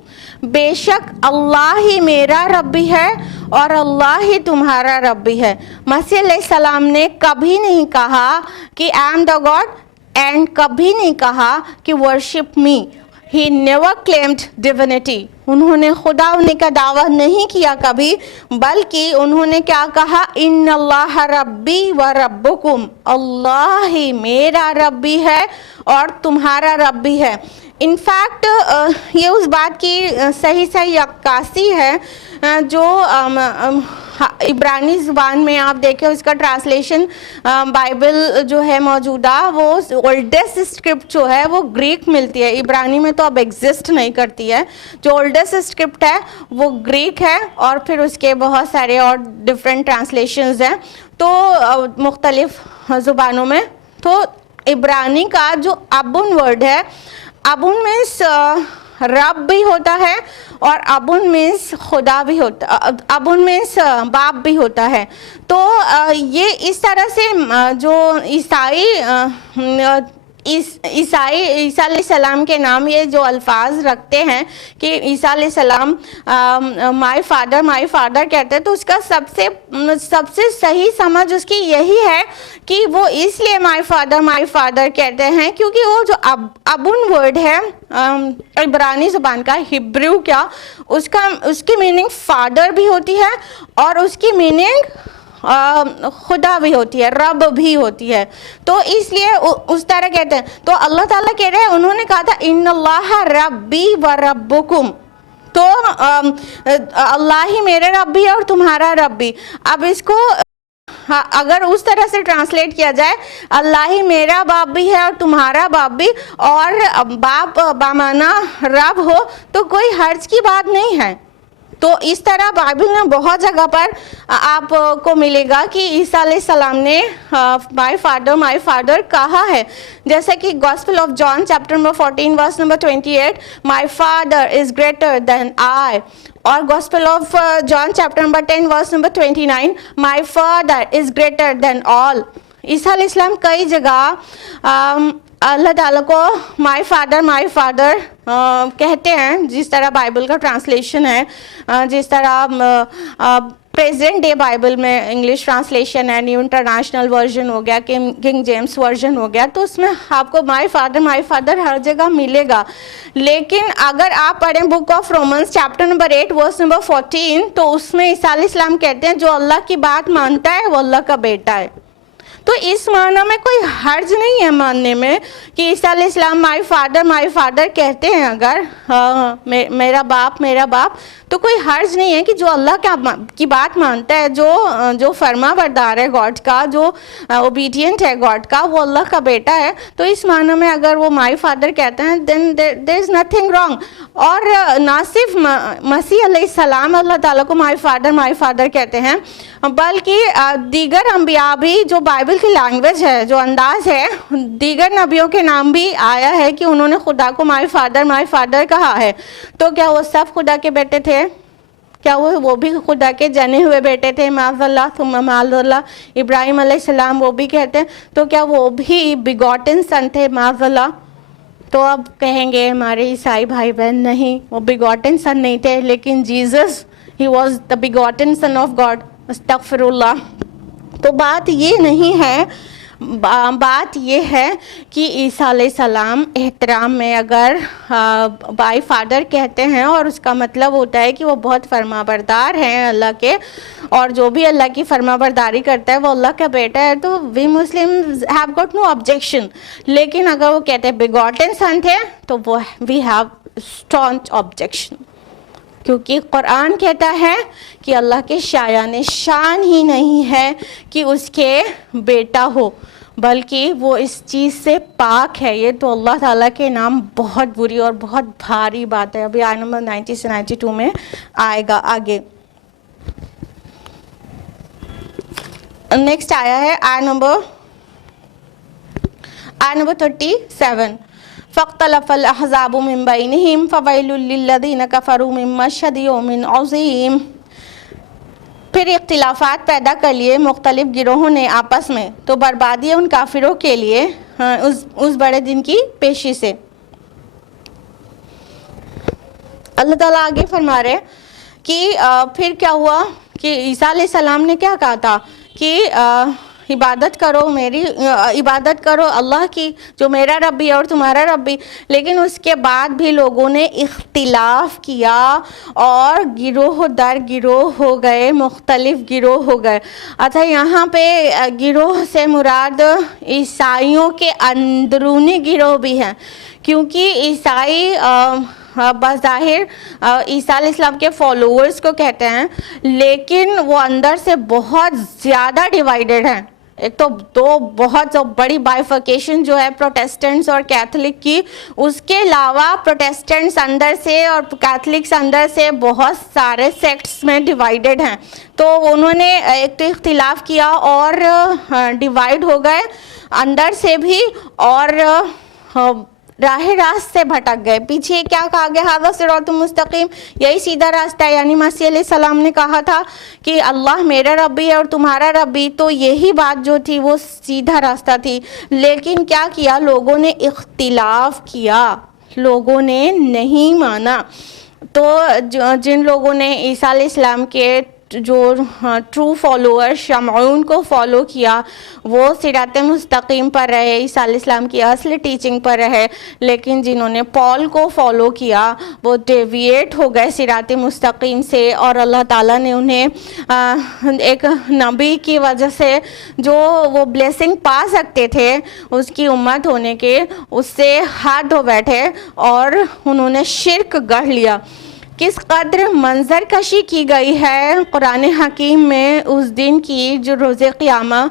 بے شک اللہ ہی میرا رب بھی ہے اور اللہ ہی تمہارا رب بھی ہے. مسیح علیہ السلام نے کبھی نہیں کہا کہ I am the God, and کبھی نہیں کہا کہ worship me. He never claimed divinity. انہوں نے خدا ہونے کا دعویٰ نہیں کیا کبھی, بلکہ انہوں نے کیا کہا؟ ان اللہ ربی و ربکم, اللہ ہی میرا رب بھی ہے اور تمہارا رب بھی ہے. انفیکٹ یہ اس بات کی صحیح عکاسی ہے جو عبرانی زبان میں آپ دیکھیں, اس کا ٹرانسلیشن بائبل جو ہے موجودہ وہ اولڈسٹ اسکرپٹ جو ہے وہ گریک ملتی ہے. عبرانی میں تو اب ایگزسٹ نہیں کرتی ہے. جو اولڈسٹ اسکرپٹ ہے وہ گریک ہے, اور پھر اس کے بہت سارے اور ڈفرینٹ ٹرانسلیشنز ہیں تو مختلف زبانوں میں. تو عبرانی کا جو ابن ورڈ ہے, ابن مینس رب بھی ہوتا ہے اور ابن مینس خدا بھی ہوتا, ابن مینس باپ بھی ہوتا ہے. تو یہ اس طرح سے جو عیسیٰ علیہ السلام کے نام یہ جو الفاظ رکھتے ہیں کہ عیسیٰ علیہ السلام مائی فادر کہتے ہیں, تو اس کا سب سے صحیح سمجھ اس کی یہی ہے کہ وہ اس لیے مائی فادر کہتے ہیں کیونکہ وہ جو ابن ورڈ ہے عبرانی زبان کا, ہبریو کیا, اس کی میننگ فادر بھی ہوتی ہے اور اس کی میننگ خدا بھی ہوتی ہے, رب بھی ہوتی ہے. تو اس لیے اس طرح کہتے ہیں. تو اللہ تعالیٰ کہہ رہے ہیں, انہوں نے کہا تھا ان اللہ ربی و ربکم, تو اللہ ہی میرے رب بھی ہے اور تمہارا رب بھی. اب اس کو اگر اس طرح سے ٹرانسلیٹ کیا جائے, اللہ ہی میرا باپ بھی ہے اور تمہارا باپ بھی, اور باپ بامانہ رب ہو, تو کوئی حرج کی بات نہیں ہے. تو اس طرح بائبل میں بہت جگہ پر آپ کو ملے گا کہ عیسیٰ علیہ السلام نے مائی فادر کہا ہے. جیسے کہ Gospel of John chapter number 14 verse number 28 my father is greater than I. اور Gospel of John chapter number 10 verse number 29 my father is greater than all. عیسیٰ علیہ السلام کئی جگہ اللہ تعالیٰ کو مائی فادر کہتے ہیں, جس طرح بائبل کا ٹرانسلیشن ہے, جس طرح پریزنٹ ڈے بائبل میں انگلش ٹرانسلیشن ہے, نیو انٹرنیشنل ورژن ہو گیا, کنگ جیمس ورژن ہو گیا, تو اس میں آپ کو مائی فادر ہر جگہ ملے گا. لیکن اگر آپ پڑھیں book of Romans chapter number 8 verse number 14 تو اس میں عیسیٰ علیہ السلام کہتے ہیں جو اللہ کی بات مانتا ہے وہ اللہ کا بیٹا ہے. تو اس معنی میں کوئی حرج نہیں ہے ماننے میں کہ عیسیٰ علیہ السلام مائی فادر کہتے ہیں. اگر میرا باپ تو کوئی حرج نہیں ہے کہ جو اللہ کی بات مانتا ہے, جو فرما بردار ہے گاڈ کا, جو اوبیڈینٹ ہے گاڈ کا, وہ اللہ کا بیٹا ہے. تو اس معنی میں اگر وہ مائی فادر کہتے ہیں دین دیر از نتھنگ رانگ. اور نہ صرف مسیح علیہ السلام اللہ تعالیٰ کو مائی فادر کہتے ہیں, بلکہ دیگر انبیاء بھی, جو بائبل کی لینگویج ہے, جو انداز ہے, دیگر نبیوں کے نام بھی آیا ہے کہ انہوں نے خدا کو مائی فادر کہا ہے. تو کیا وہ سب خدا کے بیٹے تھے؟ کیا وہ بھی خدا کے جنے ہوئے بیٹے تھے؟ معاذ اللہ ثم معاذ اللہ. ابراہیم علیہ السلام وہ بھی کہتے ہیں, تو کیا وہ بھی بیگوٹن سن تھے؟ معاذ اللہ. تو اب کہیں گے ہمارے عیسائی بھائی بہن نہیں, وہ بیگوٹن سن نہیں تھے, لیکن Jesus he was the begotten son of God. استغفر اللہ. تو بات یہ نہیں ہے, بات یہ ہے کہ عیسیٰ علیہ السلام احترام میں اگر بائی فادر کہتے ہیں اور اس کا مطلب ہوتا ہے کہ وہ بہت فرما بردار ہیں اللہ کے, اور جو بھی اللہ کی فرما برداری کرتا ہے وہ اللہ کا بیٹا ہے, تو we Muslims have got no objection. لیکن اگر وہ کہتے ہیں بیگوٹن سن تھے تو وہ وی ہیو اسٹانچ آبجیکشن, کیونکہ قرآن کہتا ہے کہ اللہ کے شایان شان ہی نہیں ہے کہ اس کے بیٹا ہو, بلکہ وہ اس چیز سے پاک ہے. یہ تو اللہ تعالیٰ کے نام بہت بری اور بہت بھاری بات ہے. ابھی آیت نمبر 90 سے 92 میں آئے گا آگے. نیکسٹ آیا ہے آیت نمبر 37. فاختلف الاحزاب من بینہم فویل للذین کفروا من مشہد یوم عظیم. پھر اختلافات پیدا کر لیے مختلف گروہوں نے آپس میں, تو بربادی ہے ان کافروں کے لیے اس بڑے دن کی پیشی سے. اللہ تعالیٰ آگے فرما رہے کہ پھر کیا ہوا کہ عیسیٰ علیہ السلام نے کیا کہا تھا کہ عبادت کرو اللہ کی, جو میرا رب بھی ہے اور تمہارا رب بھی. لیکن اس کے بعد بھی لوگوں نے اختلاف کیا اور گروہ در گروہ ہو گئے, مختلف گروہ ہو گئے. اچھا, یہاں پہ گروہ سے مراد عیسائیوں کے اندرونی گروہ بھی ہیں, کیونکہ عیسائی بظاہر عیسیٰ علیہ السلام کے فالوورز کو کہتے ہیں, لیکن وہ اندر سے بہت زیادہ ڈیوائیڈڈ ہیں. ایک تو بہت بڑی بائیفرکیشن جو ہے پروٹیسٹنٹس اور کیتھولک کی, اس کے علاوہ پروٹیسٹنٹس اندر سے اور کیتھولکس اندر سے بہت سارے سیکٹس میں ڈیوائیڈڈ ہیں. تو انہوں نے ایک تو اختلاف کیا اور ڈیوائیڈ ہو گئے اندر سے بھی, اور راہ راست سے بھٹک گئے. پیچھے کیا کہا گیا, ھذا صراط مستقیم, یہی سیدھا راستہ ہے. یعنی مسیح علیہ السلام نے کہا تھا کہ اللہ میرا رب بھی ہے اور تمہارا رب بھی, تو یہی بات جو تھی وہ سیدھا راستہ تھی. لیکن کیا کیا, لوگوں نے اختلاف کیا, لوگوں نے نہیں مانا. تو جن لوگوں نے عیسیٰ علیہ السلام کے جو ٹرو فالوور شمعون کو فالو کیا وہ صراط مستقیم پر رہے, عیسیٰ علیہ السلام کی اصل ٹیچنگ پر رہے. لیکن جنہوں نے پال کو فالو کیا وہ ڈیویٹ ہو گئے صراط مستقیم سے, اور اللہ تعالیٰ نے انہیں ایک نبی کی وجہ سے جو وہ بلیسنگ پا سکتے تھے اس کی امت ہونے کے, اس سے ہاتھ دھو بیٹھے اور انہوں نے شرک گڑھ لیا. کس قدر منظر کشی کی گئی ہے قرآن حکیم میں اس دن کی جو روز قیامہ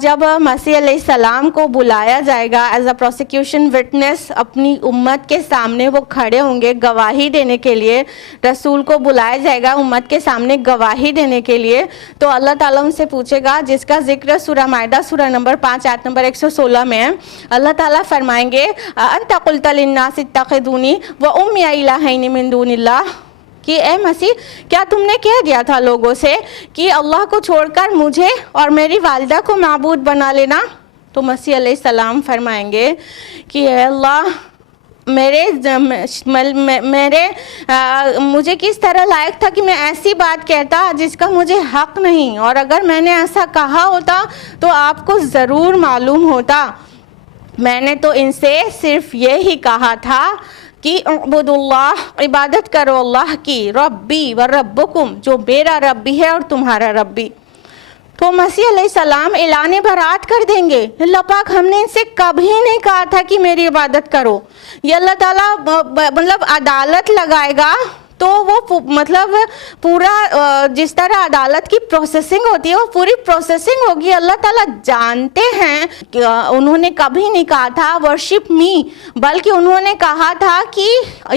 جب مسیح علیہ السلام کو بلایا جائے گا ایز اے پروسیکیوشن وٹنس، اپنی امت کے سامنے وہ کھڑے ہوں گے گواہی دینے کے لیے، رسول کو بلایا جائے گا امت کے سامنے گواہی دینے کے لیے، تو اللہ تعالیٰ ان سے پوچھے گا، جس کا ذکر سورہ مائدہ سورہ نمبر 5 آیت نمبر 116 میں ہے۔ اللہ تعالیٰ فرمائیں گے انت قلت للناس اتخذونی وأمی الہین من دون اللہ، کہ اے مسیح کیا تم نے کہہ دیا تھا لوگوں سے کہ اللہ کو چھوڑ کر مجھے اور میری والدہ کو معبود بنا لینا؟ تو مسیح علیہ السلام فرمائیں گے کہ اے اللہ مجھے کس طرح لائق تھا کہ میں ایسی بات کہتا جس کا مجھے حق نہیں، اور اگر میں نے ایسا کہا ہوتا تو آپ کو ضرور معلوم ہوتا۔ میں نے تو ان سے صرف یہی کہا تھا کہ اعبد اللہ، عبادت کرو اللہ کی، ربی و ربکم، جو میرا رب بھی ہے اور تمہارا رب بھی۔ تو مسیح علیہ السلام اعلان برات کر دیں گے، اللہ پاک ہم نے ان سے کبھی نہیں کہا تھا کہ میری عبادت کرو۔ یہ اللہ تعالیٰ مطلب عدالت لگائے گا، تو وہ مطلب پورا جس طرح عدالت کی پروسیسنگ ہوتی ہے وہ پوری پروسیسنگ ہوگی۔ اللہ تعالیٰ جانتے ہیں کہ انہوں نے کبھی نہیں کہا تھا ورشپ می، بلکہ انہوں نے کہا تھا کہ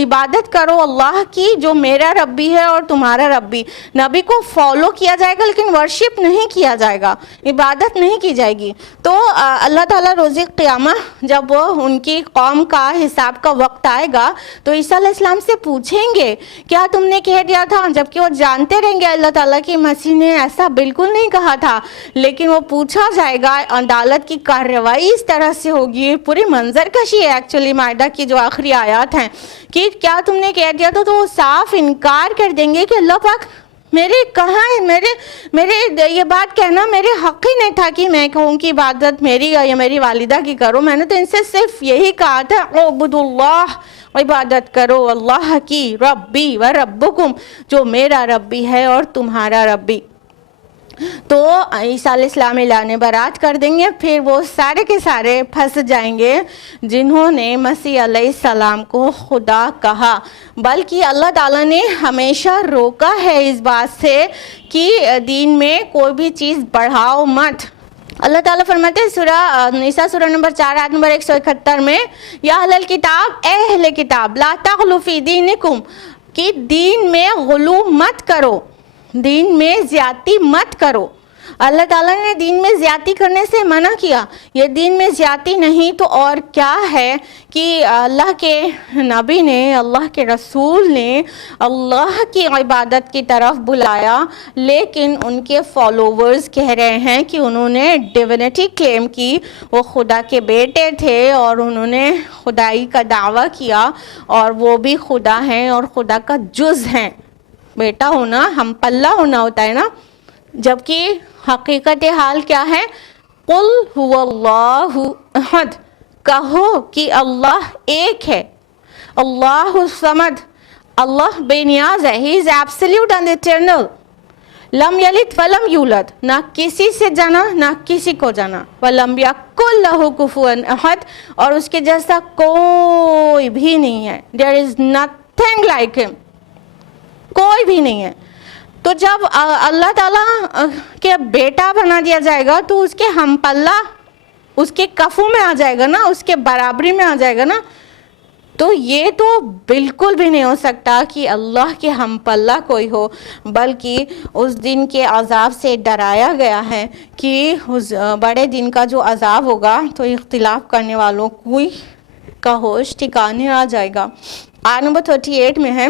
عبادت کرو اللہ کی، جو میرا رب بھی ہے اور تمہارا رب بھی۔ نبی کو فالو کیا جائے گا لیکن ورشپ نہیں کیا جائے گا، عبادت نہیں کی جائے گی۔ تو اللہ تعالیٰ روز قیامہ جب وہ ان کی قوم کا حساب کا وقت آئے گا تو عیسیٰ علیہ السلام سے پوچھیں گے کیا تم نے کہہ دیا تھا، جبکہ وہ جانتے رہیں گے اللہ تعالیٰ کی مسیح نے ایسا بالکل نہیں کہا تھا، لیکن وہ پوچھا جائے گا۔ عدالت کی کارروائی اس طرح سے ہوگی، پوری منظر کشی ہے ایکچولی مائدہ کی جو آخری آیات ہیں، کہ کیا تم نے کہہ دیا تو وہ صاف انکار کر دیں گے کہ اللہ پاک میرے کہاں ہے، میرے یہ بات کہنا میرے حق ہی نہیں تھا کہ میں کہوں کہ عبادت میری یا میری والدہ کی کرو، میں نے تو ان سے صرف یہی کہا تھا اعبدوا اللہ، عبادت کرو اللہ کی، ربی و ربکم، جو میرا رب بھی ہے اور تمہارا رب بھی۔ تو عیسیٰ علیہ السلام اعلان برات کر دیں گے، پھر وہ سارے کے سارے پھنس جائیں گے جنہوں نے مسیح علیہ السلام کو خدا کہا۔ بلکہ اللہ تعالیٰ نے ہمیشہ روکا ہے اس بات سے کہ دین میں کوئی بھی چیز بڑھاؤ مت۔ اللہ تعالیٰ فرماتے ہیں سورہ نساء سورہ نمبر 4 آیت نمبر 171 میں، یا اہل الکتاب، اے اہل کتاب، لا تغلوا فی دینکم، کہ دین میں غلو مت کرو، دین میں زیادتی مت کرو۔ اللہ تعالیٰ نے دین میں زیادتی کرنے سے منع کیا، یہ دین میں زیادتی نہیں تو اور کیا ہے کہ اللہ کے نبی نے، اللہ کے رسول نے اللہ کی عبادت کی طرف بلایا، لیکن ان کے فالوورز کہہ رہے ہیں کہ انہوں نے ڈیونٹی کلیم کی، وہ خدا کے بیٹے تھے اور انہوں نے خدائی کا دعویٰ کیا اور وہ بھی خدا ہیں اور خدا کا جز ہیں۔ بیٹا ہونا ہم پلہ ہونا ہوتا ہے نا، جبکہ حقیقت حال کیا ہے؟ قل هو اللہ احد، کہو کہ اللہ ایک ہے، اللہ الصمد، اللہ بے نیاز ہے، ہی از ایبسلیوٹ اینڈ ایٹرنل، لم یلد ولم یولد، نہ کسی سے جانا نہ کسی کو جانا، ولم یکن لہ کفوا احد، اور اس کے جیسا کوئی بھی نہیں ہے، there is nothing like him، کوئی بھی نہیں ہے۔ تو جب اللہ تعالیٰ کے بیٹا بنا دیا جائے گا تو اس کے ہم پلہ اس کے کفو میں آ جائے گا نا، اس کے برابری میں آ جائے گا نا، تو یہ تو بالکل بھی نہیں ہو سکتا کہ اللہ کے ہم پلہ کوئی ہو، بلکہ اس دن کے عذاب سے ڈرایا گیا ہے کہ اس بڑے دن کا جو عذاب ہوگا تو اختلاف کرنے والوں کوئی کا ہوش ٹھکانے آ جائے گا۔ آیت نمبر 38 میں ہے،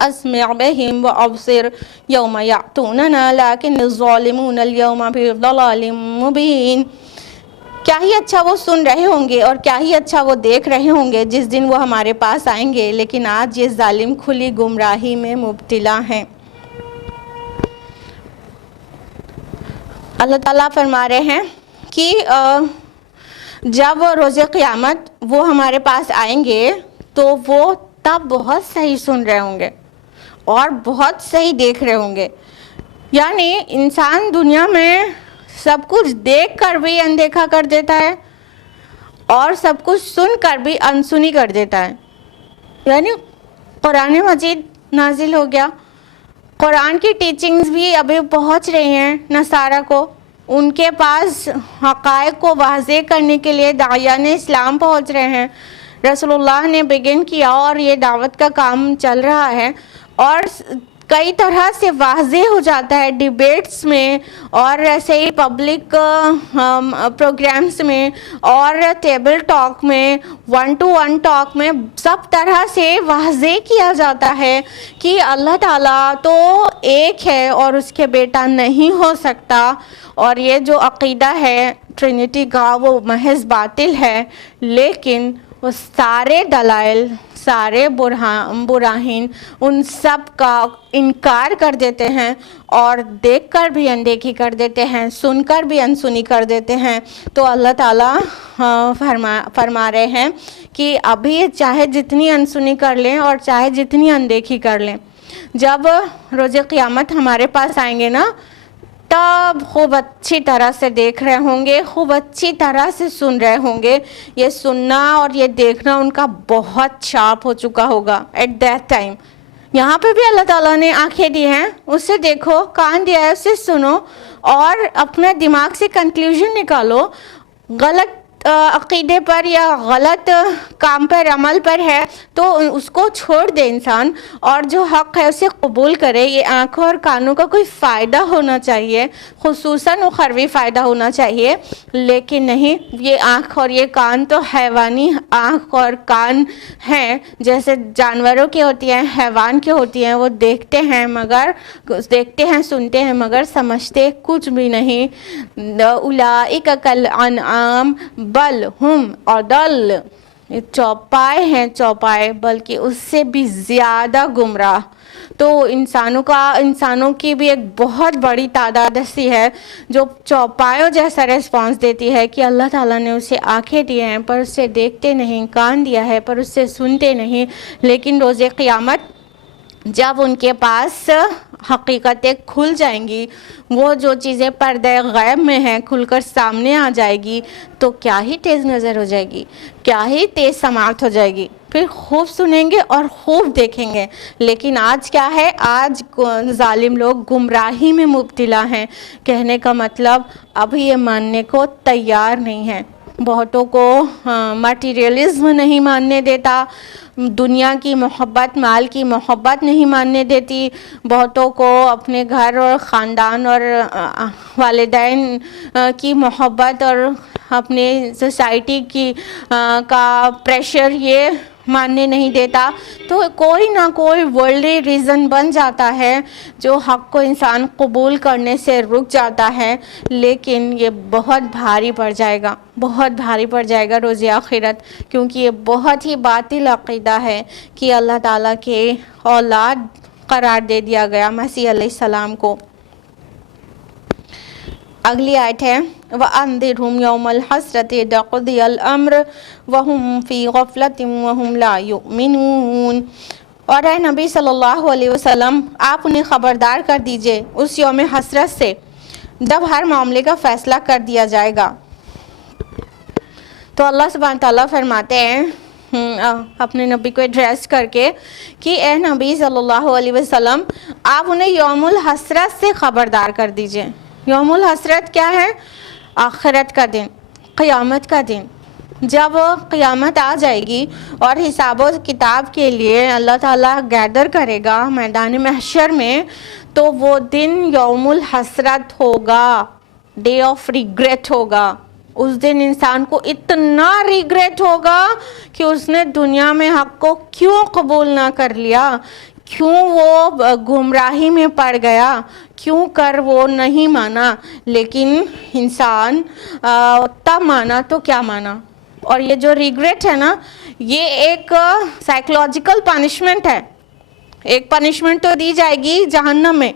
اسمع بہم وابصر یوم یأتوننا لیکن الظالمون اليوم فی ضلال مبین، کیا ہی اچھا وہ سن رہے ہوں گے اور کیا ہی اچھا وہ دیکھ رہے ہوں گے جس دن وہ ہمارے پاس آئیں گے، لیکن آج یہ ظالم کھلی گمراہی میں مبتلا ہیں۔ اللہ تعالیٰ فرما رہے ہیں کہ جب روز قیامت وہ ہمارے پاس آئیں گے تو وہ تب بہت صحیح سن رہے ہوں گے اور بہت صحیح دیکھ رہے ہوں گے۔ یعنی انسان دنیا میں سب کچھ دیکھ کر بھی اندیکھا کر دیتا ہے اور سب کچھ سن کر بھی انسنی کر دیتا ہے۔ یعنی قرآن مجید نازل ہو گیا. قرآن کی ٹیچنگز بھی ابھی پہنچ رہی ہیں نصارہ کو. ان کے پاس حقائق کو واضح کرنے کے لیے داعیان اسلام پہنچ رہے ہیں. رسول اللہ نے بگن کیا اور یہ دعوت کا کام چل رہا ہے اور کئی طرح سے واضح ہو جاتا ہے ڈیبیٹس میں اور ایسے ہی پبلک پروگرامز میں اور ٹیبل ٹاک میں 1-to-1 ٹاک میں سب طرح سے واضح کیا جاتا ہے کہ اللہ تعالیٰ تو ایک ہے اور اس کے بیٹا نہیں ہو سکتا. اور یہ جو عقیدہ ہے ٹرینٹی کا وہ محض باطل ہے. لیکن وہ سارے دلائل سارے براہین ان سب کا انکار کر دیتے ہیں اور دیکھ کر بھی اندیکھی کر دیتے ہیں, سن کر بھی انسنی کر دیتے ہیں. تو اللہ تعالیٰ فرما رہے ہیں کہ ابھی چاہے جتنی انسنی کر لیں اور چاہے جتنی اندیکھی کر لیں, جب روز قیامت ہمارے پاس آئیں گے نا تب خوب اچھی طرح سے دیکھ رہے ہوں گے, خوب اچھی طرح سے سن رہے ہوں گے. یہ سننا اور یہ دیکھنا ان کا بہت شارپ ہو چکا ہوگا ایٹ دیٹ ٹائم. یہاں پہ بھی اللہ تعالیٰ نے آنکھیں دی ہیں, اس سے دیکھو, کان دیا ہے, اس سے سنو اور اپنے دماغ سے کنکلیوژن نکالو. غلط عقیدے پر یا غلط کام پر عمل پر ہے تو اس کو چھوڑ دے انسان, اور جو حق ہے اسے قبول کرے. یہ آنکھوں اور کانوں کا کوئی فائدہ ہونا چاہیے, خصوصاً اخروی فائدہ ہونا چاہیے. لیکن نہیں, یہ آنکھ اور یہ کان تو حیوانی آنکھ اور کان ہیں, جیسے جانوروں کے ہوتی ہیں, حیوان کے ہوتی ہیں. وہ دیکھتے ہیں سنتے ہیں مگر سمجھتے کچھ بھی نہیں. اولئک کالانعام بل ہم اضل, یہ چوپائے ہیں چوپائے, بلکہ اس سے بھی زیادہ گمراہ. تو انسانوں کی بھی ایک بہت بڑی تعداد ایسی ہے جو چوپایوں جیسا ریسپانس دیتی ہے کہ اللہ تعالیٰ نے اسے آنکھیں دی ہیں پر اس سے دیکھتے نہیں, کان دیا ہے پر اس سے سنتے نہیں. لیکن روز قیامت جب ان کے پاس حقیقتیں کھل جائیں گی, وہ جو چیزیں پردہ غیب میں ہیں کھل کر سامنے آ جائے گی, تو کیا ہی تیز نظر ہو جائے گی, کیا ہی تیز سماعت ہو جائے گی. پھر خوب سنیں گے اور خوب دیکھیں گے. لیکن آج کیا ہے, آج ظالم لوگ گمراہی میں مبتلا ہیں. کہنے کا مطلب ابھی یہ ماننے کو تیار نہیں ہے. بہتوں کو مٹیریلزم نہیں ماننے دیتا, دنیا کی محبت, مال کی محبت نہیں ماننے دیتی. بہتوں کو اپنے گھر اور خاندان اور والدین کی محبت اور اپنے سوسائٹی کی کا پریشر یہ ماننے نہیں دیتا. تو کوئی نہ کوئی ورلڈلی ریزن بن جاتا ہے جو حق کو انسان قبول کرنے سے رک جاتا ہے. لیکن یہ بہت بھاری پڑ جائے گا, بہت بھاری پڑ جائے گا روز آخرت, کیونکہ یہ بہت ہی باطل عقیدہ ہے کہ اللہ تعالیٰ کے اولاد قرار دے دیا گیا مسیح علیہ السلام کو. اگلی آیت ہے وَأَنذِرْهُمْ يَوْمَ الْحَسْرَةِ إِذَا قُضِيَ الْأَمْرُ وَهُمْ فِي غَفْلَةٍ وَهُمْ لَا يُؤْمِنُونَ. اور اے نبی صلی اللہ علیہ وسلم, آپ انہیں خبردار کر دیجئے اس یوم حسرت سے جب ہر معاملے کا فیصلہ کر دیا جائے گا. تو اللہ سبحانہ تعالیٰ فرماتے ہیں اپنے نبی کو ایڈریس کر کے کہ اے نبی صلی اللہ علیہ وسلم, آپ انہیں یوم الحسرت سے خبردار کر دیجئے. یوم الحسرت کیا ہے؟ آخرت کا دن, قیامت کا دن. جب قیامت آ جائے گی اور حساب و کتاب کے لیے اللہ تعالیٰ گیدر کرے گا میدان محشر میں, تو وہ دن یوم الحسرت ہوگا, ڈے آف ریگریٹ ہوگا. اس دن انسان کو اتنا ریگریٹ ہوگا کہ اس نے دنیا میں حق کو کیوں قبول نہ کر لیا, کیوں وہ گمراہی میں پڑ گیا, کیوں کر وہ نہیں مانا. لیکن انسان تب مانا تو کیا مانا. اور یہ جو ریگریٹ ہے نا, یہ ایک سائیکولوجیکل پنشمنٹ ہے. ایک پنشمنٹ تو دی جائے گی جہنم میں,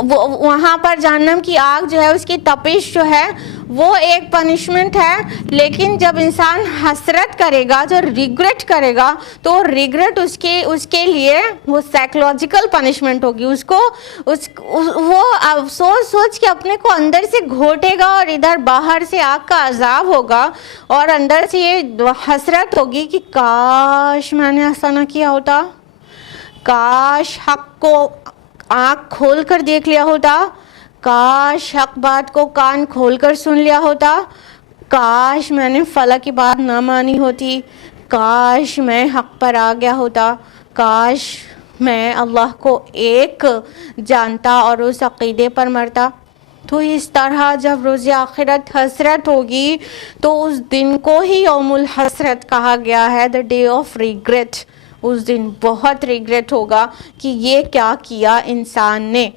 وہاں پر جہنم کی آگ جو ہے اس کی تپش جو ہے وہ ایک پنشمنٹ ہے. لیکن جب انسان حسرت کرے گا, جو ریگریٹ کرے گا, تو ریگریٹ اس کے لیے وہ سائیکولوجیکل پنشمنٹ ہوگی. اس کو وہ سوچ کے اپنے کو اندر سے گھوٹے گا اور ادھر باہر سے آگ کا عذاب ہوگا, اور اندر سے یہ حسرت ہوگی کہ کاش میں نے ایسا نہ کیا ہوتا, کاش حق کو آنکھ کھول کر دیکھ لیا ہوتا, کاش حق بات کو کان کھول کر سن لیا ہوتا, کاش میں نے فلاں کی بات نہ مانی ہوتی, کاش میں حق پر آ گیا ہوتا, کاش میں اللہ کو ایک جانتا اور اس عقیدے پر مرتا. تو اس طرح جب روز آخرت حسرت ہوگی تو اس دن کو ہی یوم الحسرت کہا گیا ہے, دا ڈے آف ریگریٹ. اس دن بہت ریگریٹ ہوگا کہ یہ کیا کیا انسان نے.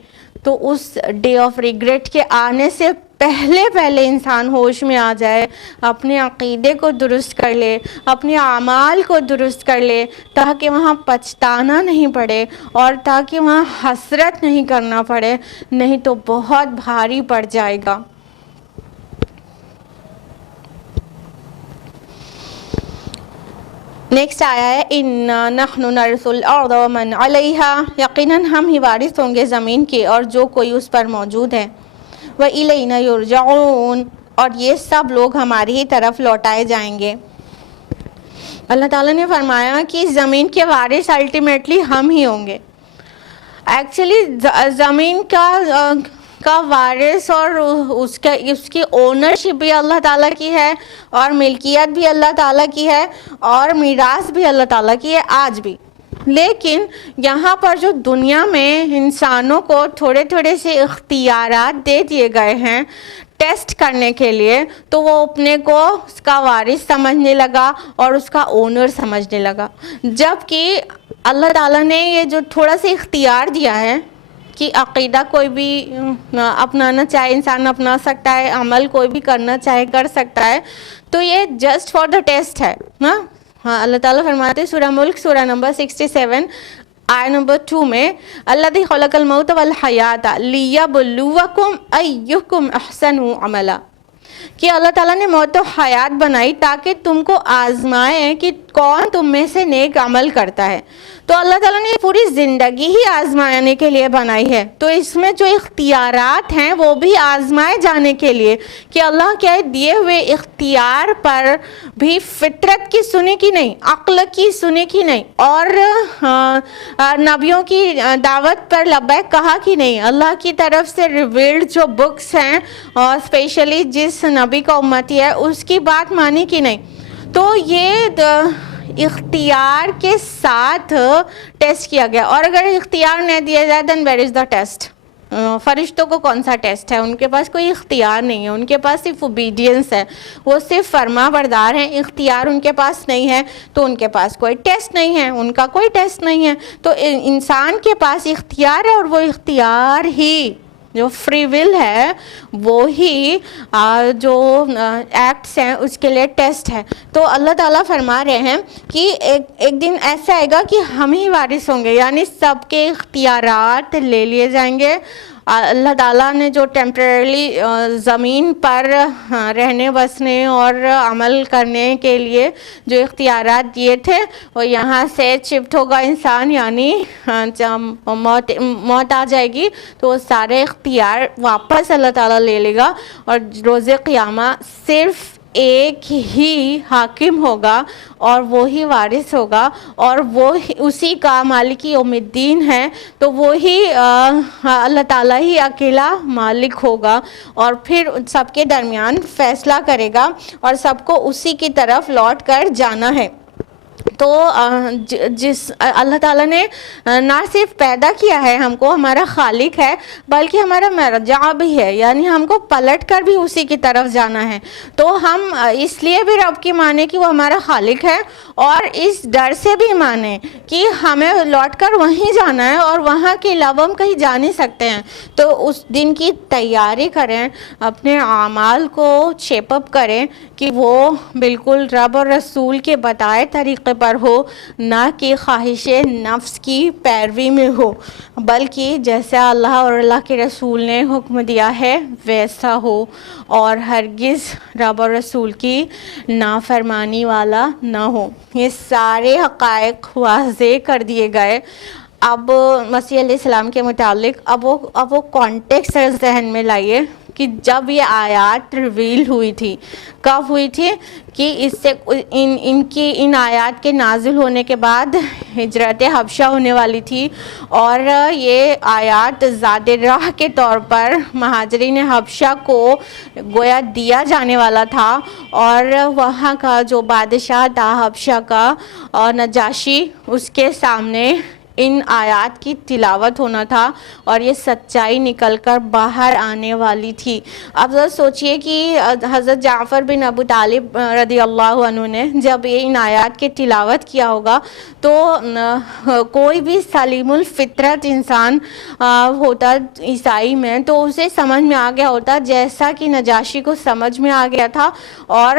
تو اس ڈے آف ریگریٹ کے آنے سے پہلے انسان ہوش میں آ جائے, اپنے عقیدے کو درست کر لے, اپنے اعمال کو درست کر لے, تاکہ وہاں پچھتانا نہیں پڑے اور تاکہ وہاں حسرت نہیں کرنا پڑے, نہیں تو بہت بھاری پڑ جائے گا. نیکسٹ آیا ہے اِنَّا نَحْنُ نَرِثُ الْأَرْضَ وَمَنْ عَلَيْهَا, یقیناً ہم ہی وارث ہوں گے زمین کے اور جو کوئی اس پر موجود ہے. وَإِلَيْنَا يُرْجَعُونَ, اور یہ سب لوگ ہماری ہی طرف لوٹائے جائیں گے. اللہ تعالیٰ نے فرمایا کہ زمین کے وارث الٹیمیٹلی ہم ہی ہوں گے. ایکچولی زمین کا وارث اور اس کی اونرشپ بھی اللہ تعالیٰ کی ہے, اور ملکیت بھی اللہ تعالیٰ کی ہے, اور میراث بھی اللہ تعالیٰ کی ہے آج بھی. لیکن یہاں پر جو دنیا میں انسانوں کو تھوڑے تھوڑے سے اختیارات دے دیے گئے ہیں ٹیسٹ کرنے کے لیے, تو وہ اپنے کو اس کا وارث سمجھنے لگا اور اس کا اونر سمجھنے لگا. جبکہ اللہ تعالیٰ نے یہ جو تھوڑا سا اختیار دیا ہے کہ عقیدہ کوئی بھی اپنانا چاہے انسان اپنا سکتا ہے, عمل کوئی بھی کرنا چاہے کر سکتا ہے, تو یہ جسٹ فار دا ٹیسٹ ہے. ہاں اللہ تعالیٰ فرماتے ہیں سورہ ملک سورہ نمبر 67 آیت نمبر 2 میں, الذی خلق الموت والحیات لیبلوکم ایکم احسن عملا, کہ اللہ تعالیٰ نے موت و حیات بنائی تاکہ تم کو آزمائے کہ کون تم میں سے نیک عمل کرتا ہے. تو اللہ تعالیٰ نے پوری زندگی ہی آزمانے کے لیے بنائی ہے, تو اس میں جو اختیارات ہیں وہ بھی آزمائے جانے کے لیے کہ اللہ کے دیے ہوئے اختیار پر بھی فطرت کی سنے کی نہیں, عقل کی سنے کی نہیں, اور نبیوں کی دعوت پر لبیک کہا کی نہیں, اللہ کی طرف سے ریویلڈ جو بکس ہیں اور اسپیشلی جس نبی کا امتی ہے اس کی بات مانی کی نہیں. تو یہ اختیار کے ساتھ ٹیسٹ کیا گیا, اور اگر اختیار نہیں دیا جائے then where is the test. فرشتوں کو کون سا ٹیسٹ ہے, ان کے پاس کوئی اختیار نہیں ہے, ان کے پاس صرف اوبیڈینس ہے, وہ صرف فرما بردار ہیں, اختیار ان کے پاس نہیں ہے, تو ان کے پاس کوئی ٹیسٹ نہیں ہے, ان کا کوئی ٹیسٹ نہیں ہے. تو انسان کے پاس اختیار ہے, اور وہ اختیار ہی جو فری ول ہے وہی جو ایکٹس ہیں اس کے لیے ٹیسٹ ہے. تو اللہ تعالیٰ فرما رہے ہیں کہ ایک دن ایسا آئے گا کہ ہم ہی وارث ہوں گے, یعنی سب کے اختیارات لے لیے جائیں گے. اللہ تعالیٰ نے جو ٹیمپریرلی زمین پر رہنے بسنے اور عمل کرنے کے لیے جو اختیارات دیے تھے وہ یہاں سے شفٹ ہوگا انسان, یعنی موت آ جائے گی تو وہ سارے اختیار واپس اللہ تعالیٰ لے لے گا, اور روز قیامہ صرف ایک ہی حاکم ہوگا اور وہی وارث ہوگا, اور وہ اسی کا مالک یوم الدین ہے. تو وہی اللہ تعالیٰ ہی اکیلا مالک ہوگا, اور پھر سب کے درمیان فیصلہ کرے گا, اور سب کو اسی کی طرف لوٹ کر جانا ہے. تو جس اللہ تعالیٰ نے نہ صرف پیدا کیا ہے ہم کو, ہمارا خالق ہے, بلکہ ہمارا مرجع بھی ہے, یعنی ہم کو پلٹ کر بھی اسی کی طرف جانا ہے. تو ہم اس لیے بھی رب کی مانیں کہ وہ ہمارا خالق ہے, اور اس ڈر سے بھی مانیں کہ ہمیں لوٹ کر وہیں جانا ہے, اور وہاں کے علاوہ ہم کہیں جا نہیں سکتے ہیں. تو اس دن کی تیاری کریں, اپنے اعمال کو شیپ اپ کریں کہ وہ بالکل رب اور رسول کے بتائے طریقے پر ہو, نہ کہ خواہش نفس کی پیروی میں ہو, بلکہ جیسا اللہ اور اللہ کے رسول نے حکم دیا ہے ویسا ہو, اور ہرگز رب اور رسول کی نافرمانی والا نہ ہو. یہ سارے حقائق واضح کر دیے گئے. اب مسیح علیہ السلام کے متعلق اب وہ کانٹیکسٹ ذہن میں لائیے کہ جب یہ آیات ریویل ہوئی تھی، کب ہوئی تھی کہ اس سے ان آیات کے نازل ہونے کے بعد ہجرت حبشہ ہونے والی تھی، اور یہ آیات زاد راہ کے طور پر مہاجرین حبشہ کو گویا دیا جانے والا تھا، اور وہاں کا جو بادشاہ تھا حبشہ کا اور نجاشی، اس کے سامنے ان آیات کی تلاوت ہونا تھا اور یہ سچائی نکل کر باہر آنے والی تھی۔ اب ذرا سوچئے کہ حضرت جعفر بن ابو طالب رضی اللہ عنہ نے جب یہ ان آیات کی تلاوت کیا ہوگا تو کوئی بھی سلیم الفطرت انسان ہوتا عیسائی میں تو اسے سمجھ میں آ گیا ہوتا، جیسا کہ نجاشی کو سمجھ میں آ گیا تھا۔ اور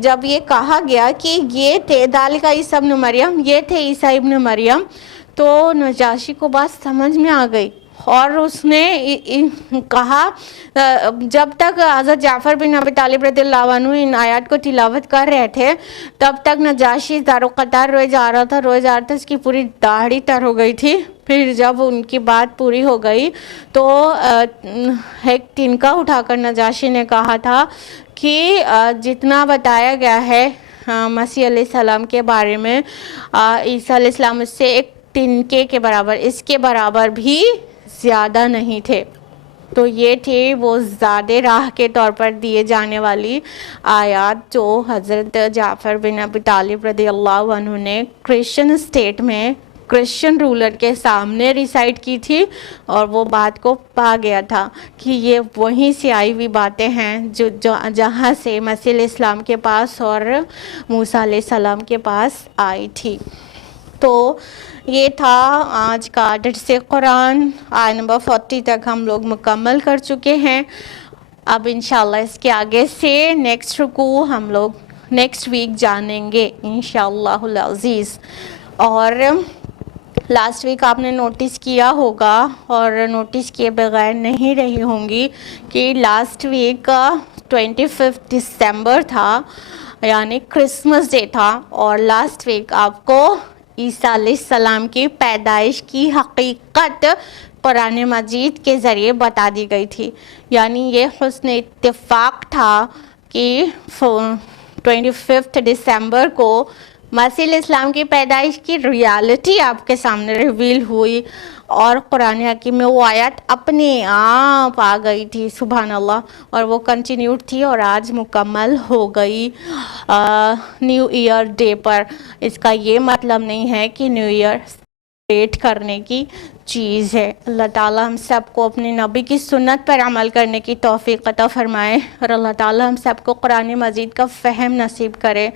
جب یہ کہا گیا کہ یہ تھے ذالک عیسی ابن مریم، یہ تھے عیسی ابن مریم، تو نجاشی کو بات سمجھ میں آ گئی، اور اس نے کہا، جب تک حضرت جعفر بن ابی طالب رضی اللہ عنہ ان آیات کو تلاوت کر رہے تھے تب تک نجاشی زار و قطار روئے جا رہا تھا، اس کی پوری داڑھی تر ہو گئی تھی۔ پھر جب ان کی بات پوری ہو گئی تو ایک تنکا اٹھا کر نجاشی نے کہا تھا کہ جتنا بتایا گیا ہے مسیح علیہ السلام کے بارے میں، عیسیٰ علیہ السلام اس سے ایک تنکے کے برابر، اس کے برابر بھی زیادہ نہیں تھے۔ تو یہ تھے وہ زاد راہ کے طور پر دیے جانے والی آیات جو حضرت جعفر بن ابی طالب رضی اللہ عنہ نے کرسچن اسٹیٹ میں کرسچن رولر کے سامنے ریسائٹ کی تھی، اور وہ بات کو پا گیا تھا کہ یہ وہیں سے آئی ہوئی باتیں ہیں جو جہاں سے مسیح علیہ السلام کے پاس اور موسیٰ علیہ السلام کے پاس آئی تھی۔ تو یہ تھا آج کا درس قرآن، آیت نمبر 40 تک ہم لوگ مکمل کر چکے ہیں۔ اب انشاءاللہ اس کے آگے سے نیکسٹ رکوع ہم لوگ نیکسٹ ویک جانیں گے انشاءاللہ العزیز۔ اور لاسٹ ویک آپ نے نوٹس کیا ہوگا اور نوٹس کیے بغیر نہیں رہی ہوں گی کہ لاسٹ ویک 25 دسمبر تھا، یعنی کرسمس ڈے تھا، اور لاسٹ ویک آپ کو عیسیٰ علیہ السلام کی پیدائش کی حقیقت قرآن مجید کے ذریعے بتا دی گئی تھی۔ یعنی یہ حسن اتفاق تھا کہ 25 دسمبر کو مسیح علیہ السلام کی پیدائش کی ریالٹی آپ کے سامنے ریویل ہوئی، اور قرآن حکیم میں وہ آیت اپنے آپ آ گئی تھی، سبحان اللہ، اور وہ کنٹینیوڈ تھی اور آج مکمل ہو گئی نیو ایئر ڈے پر۔ اس کا یہ مطلب نہیں ہے کہ نیو ایئر سیلیبریٹ کرنے کی چیز ہے۔ اللہ تعالیٰ ہم سب کو اپنے نبی کی سنت پر عمل کرنے کی توفیق عطا فرمائے، اور اللہ تعالیٰ ہم سب کو قرآن مجید کا فہم نصیب کرے۔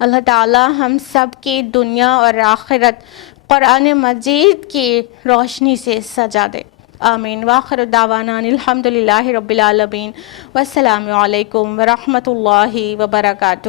اللہ تعالیٰ ہم سب کی دنیا اور آخرت قرآن مجید کی روشنی سے سجا دے، آمین۔ وآخر دعوانا الحمدللہ رب العالمین، والسلام علیکم ورحمۃ اللہ وبرکاتہ۔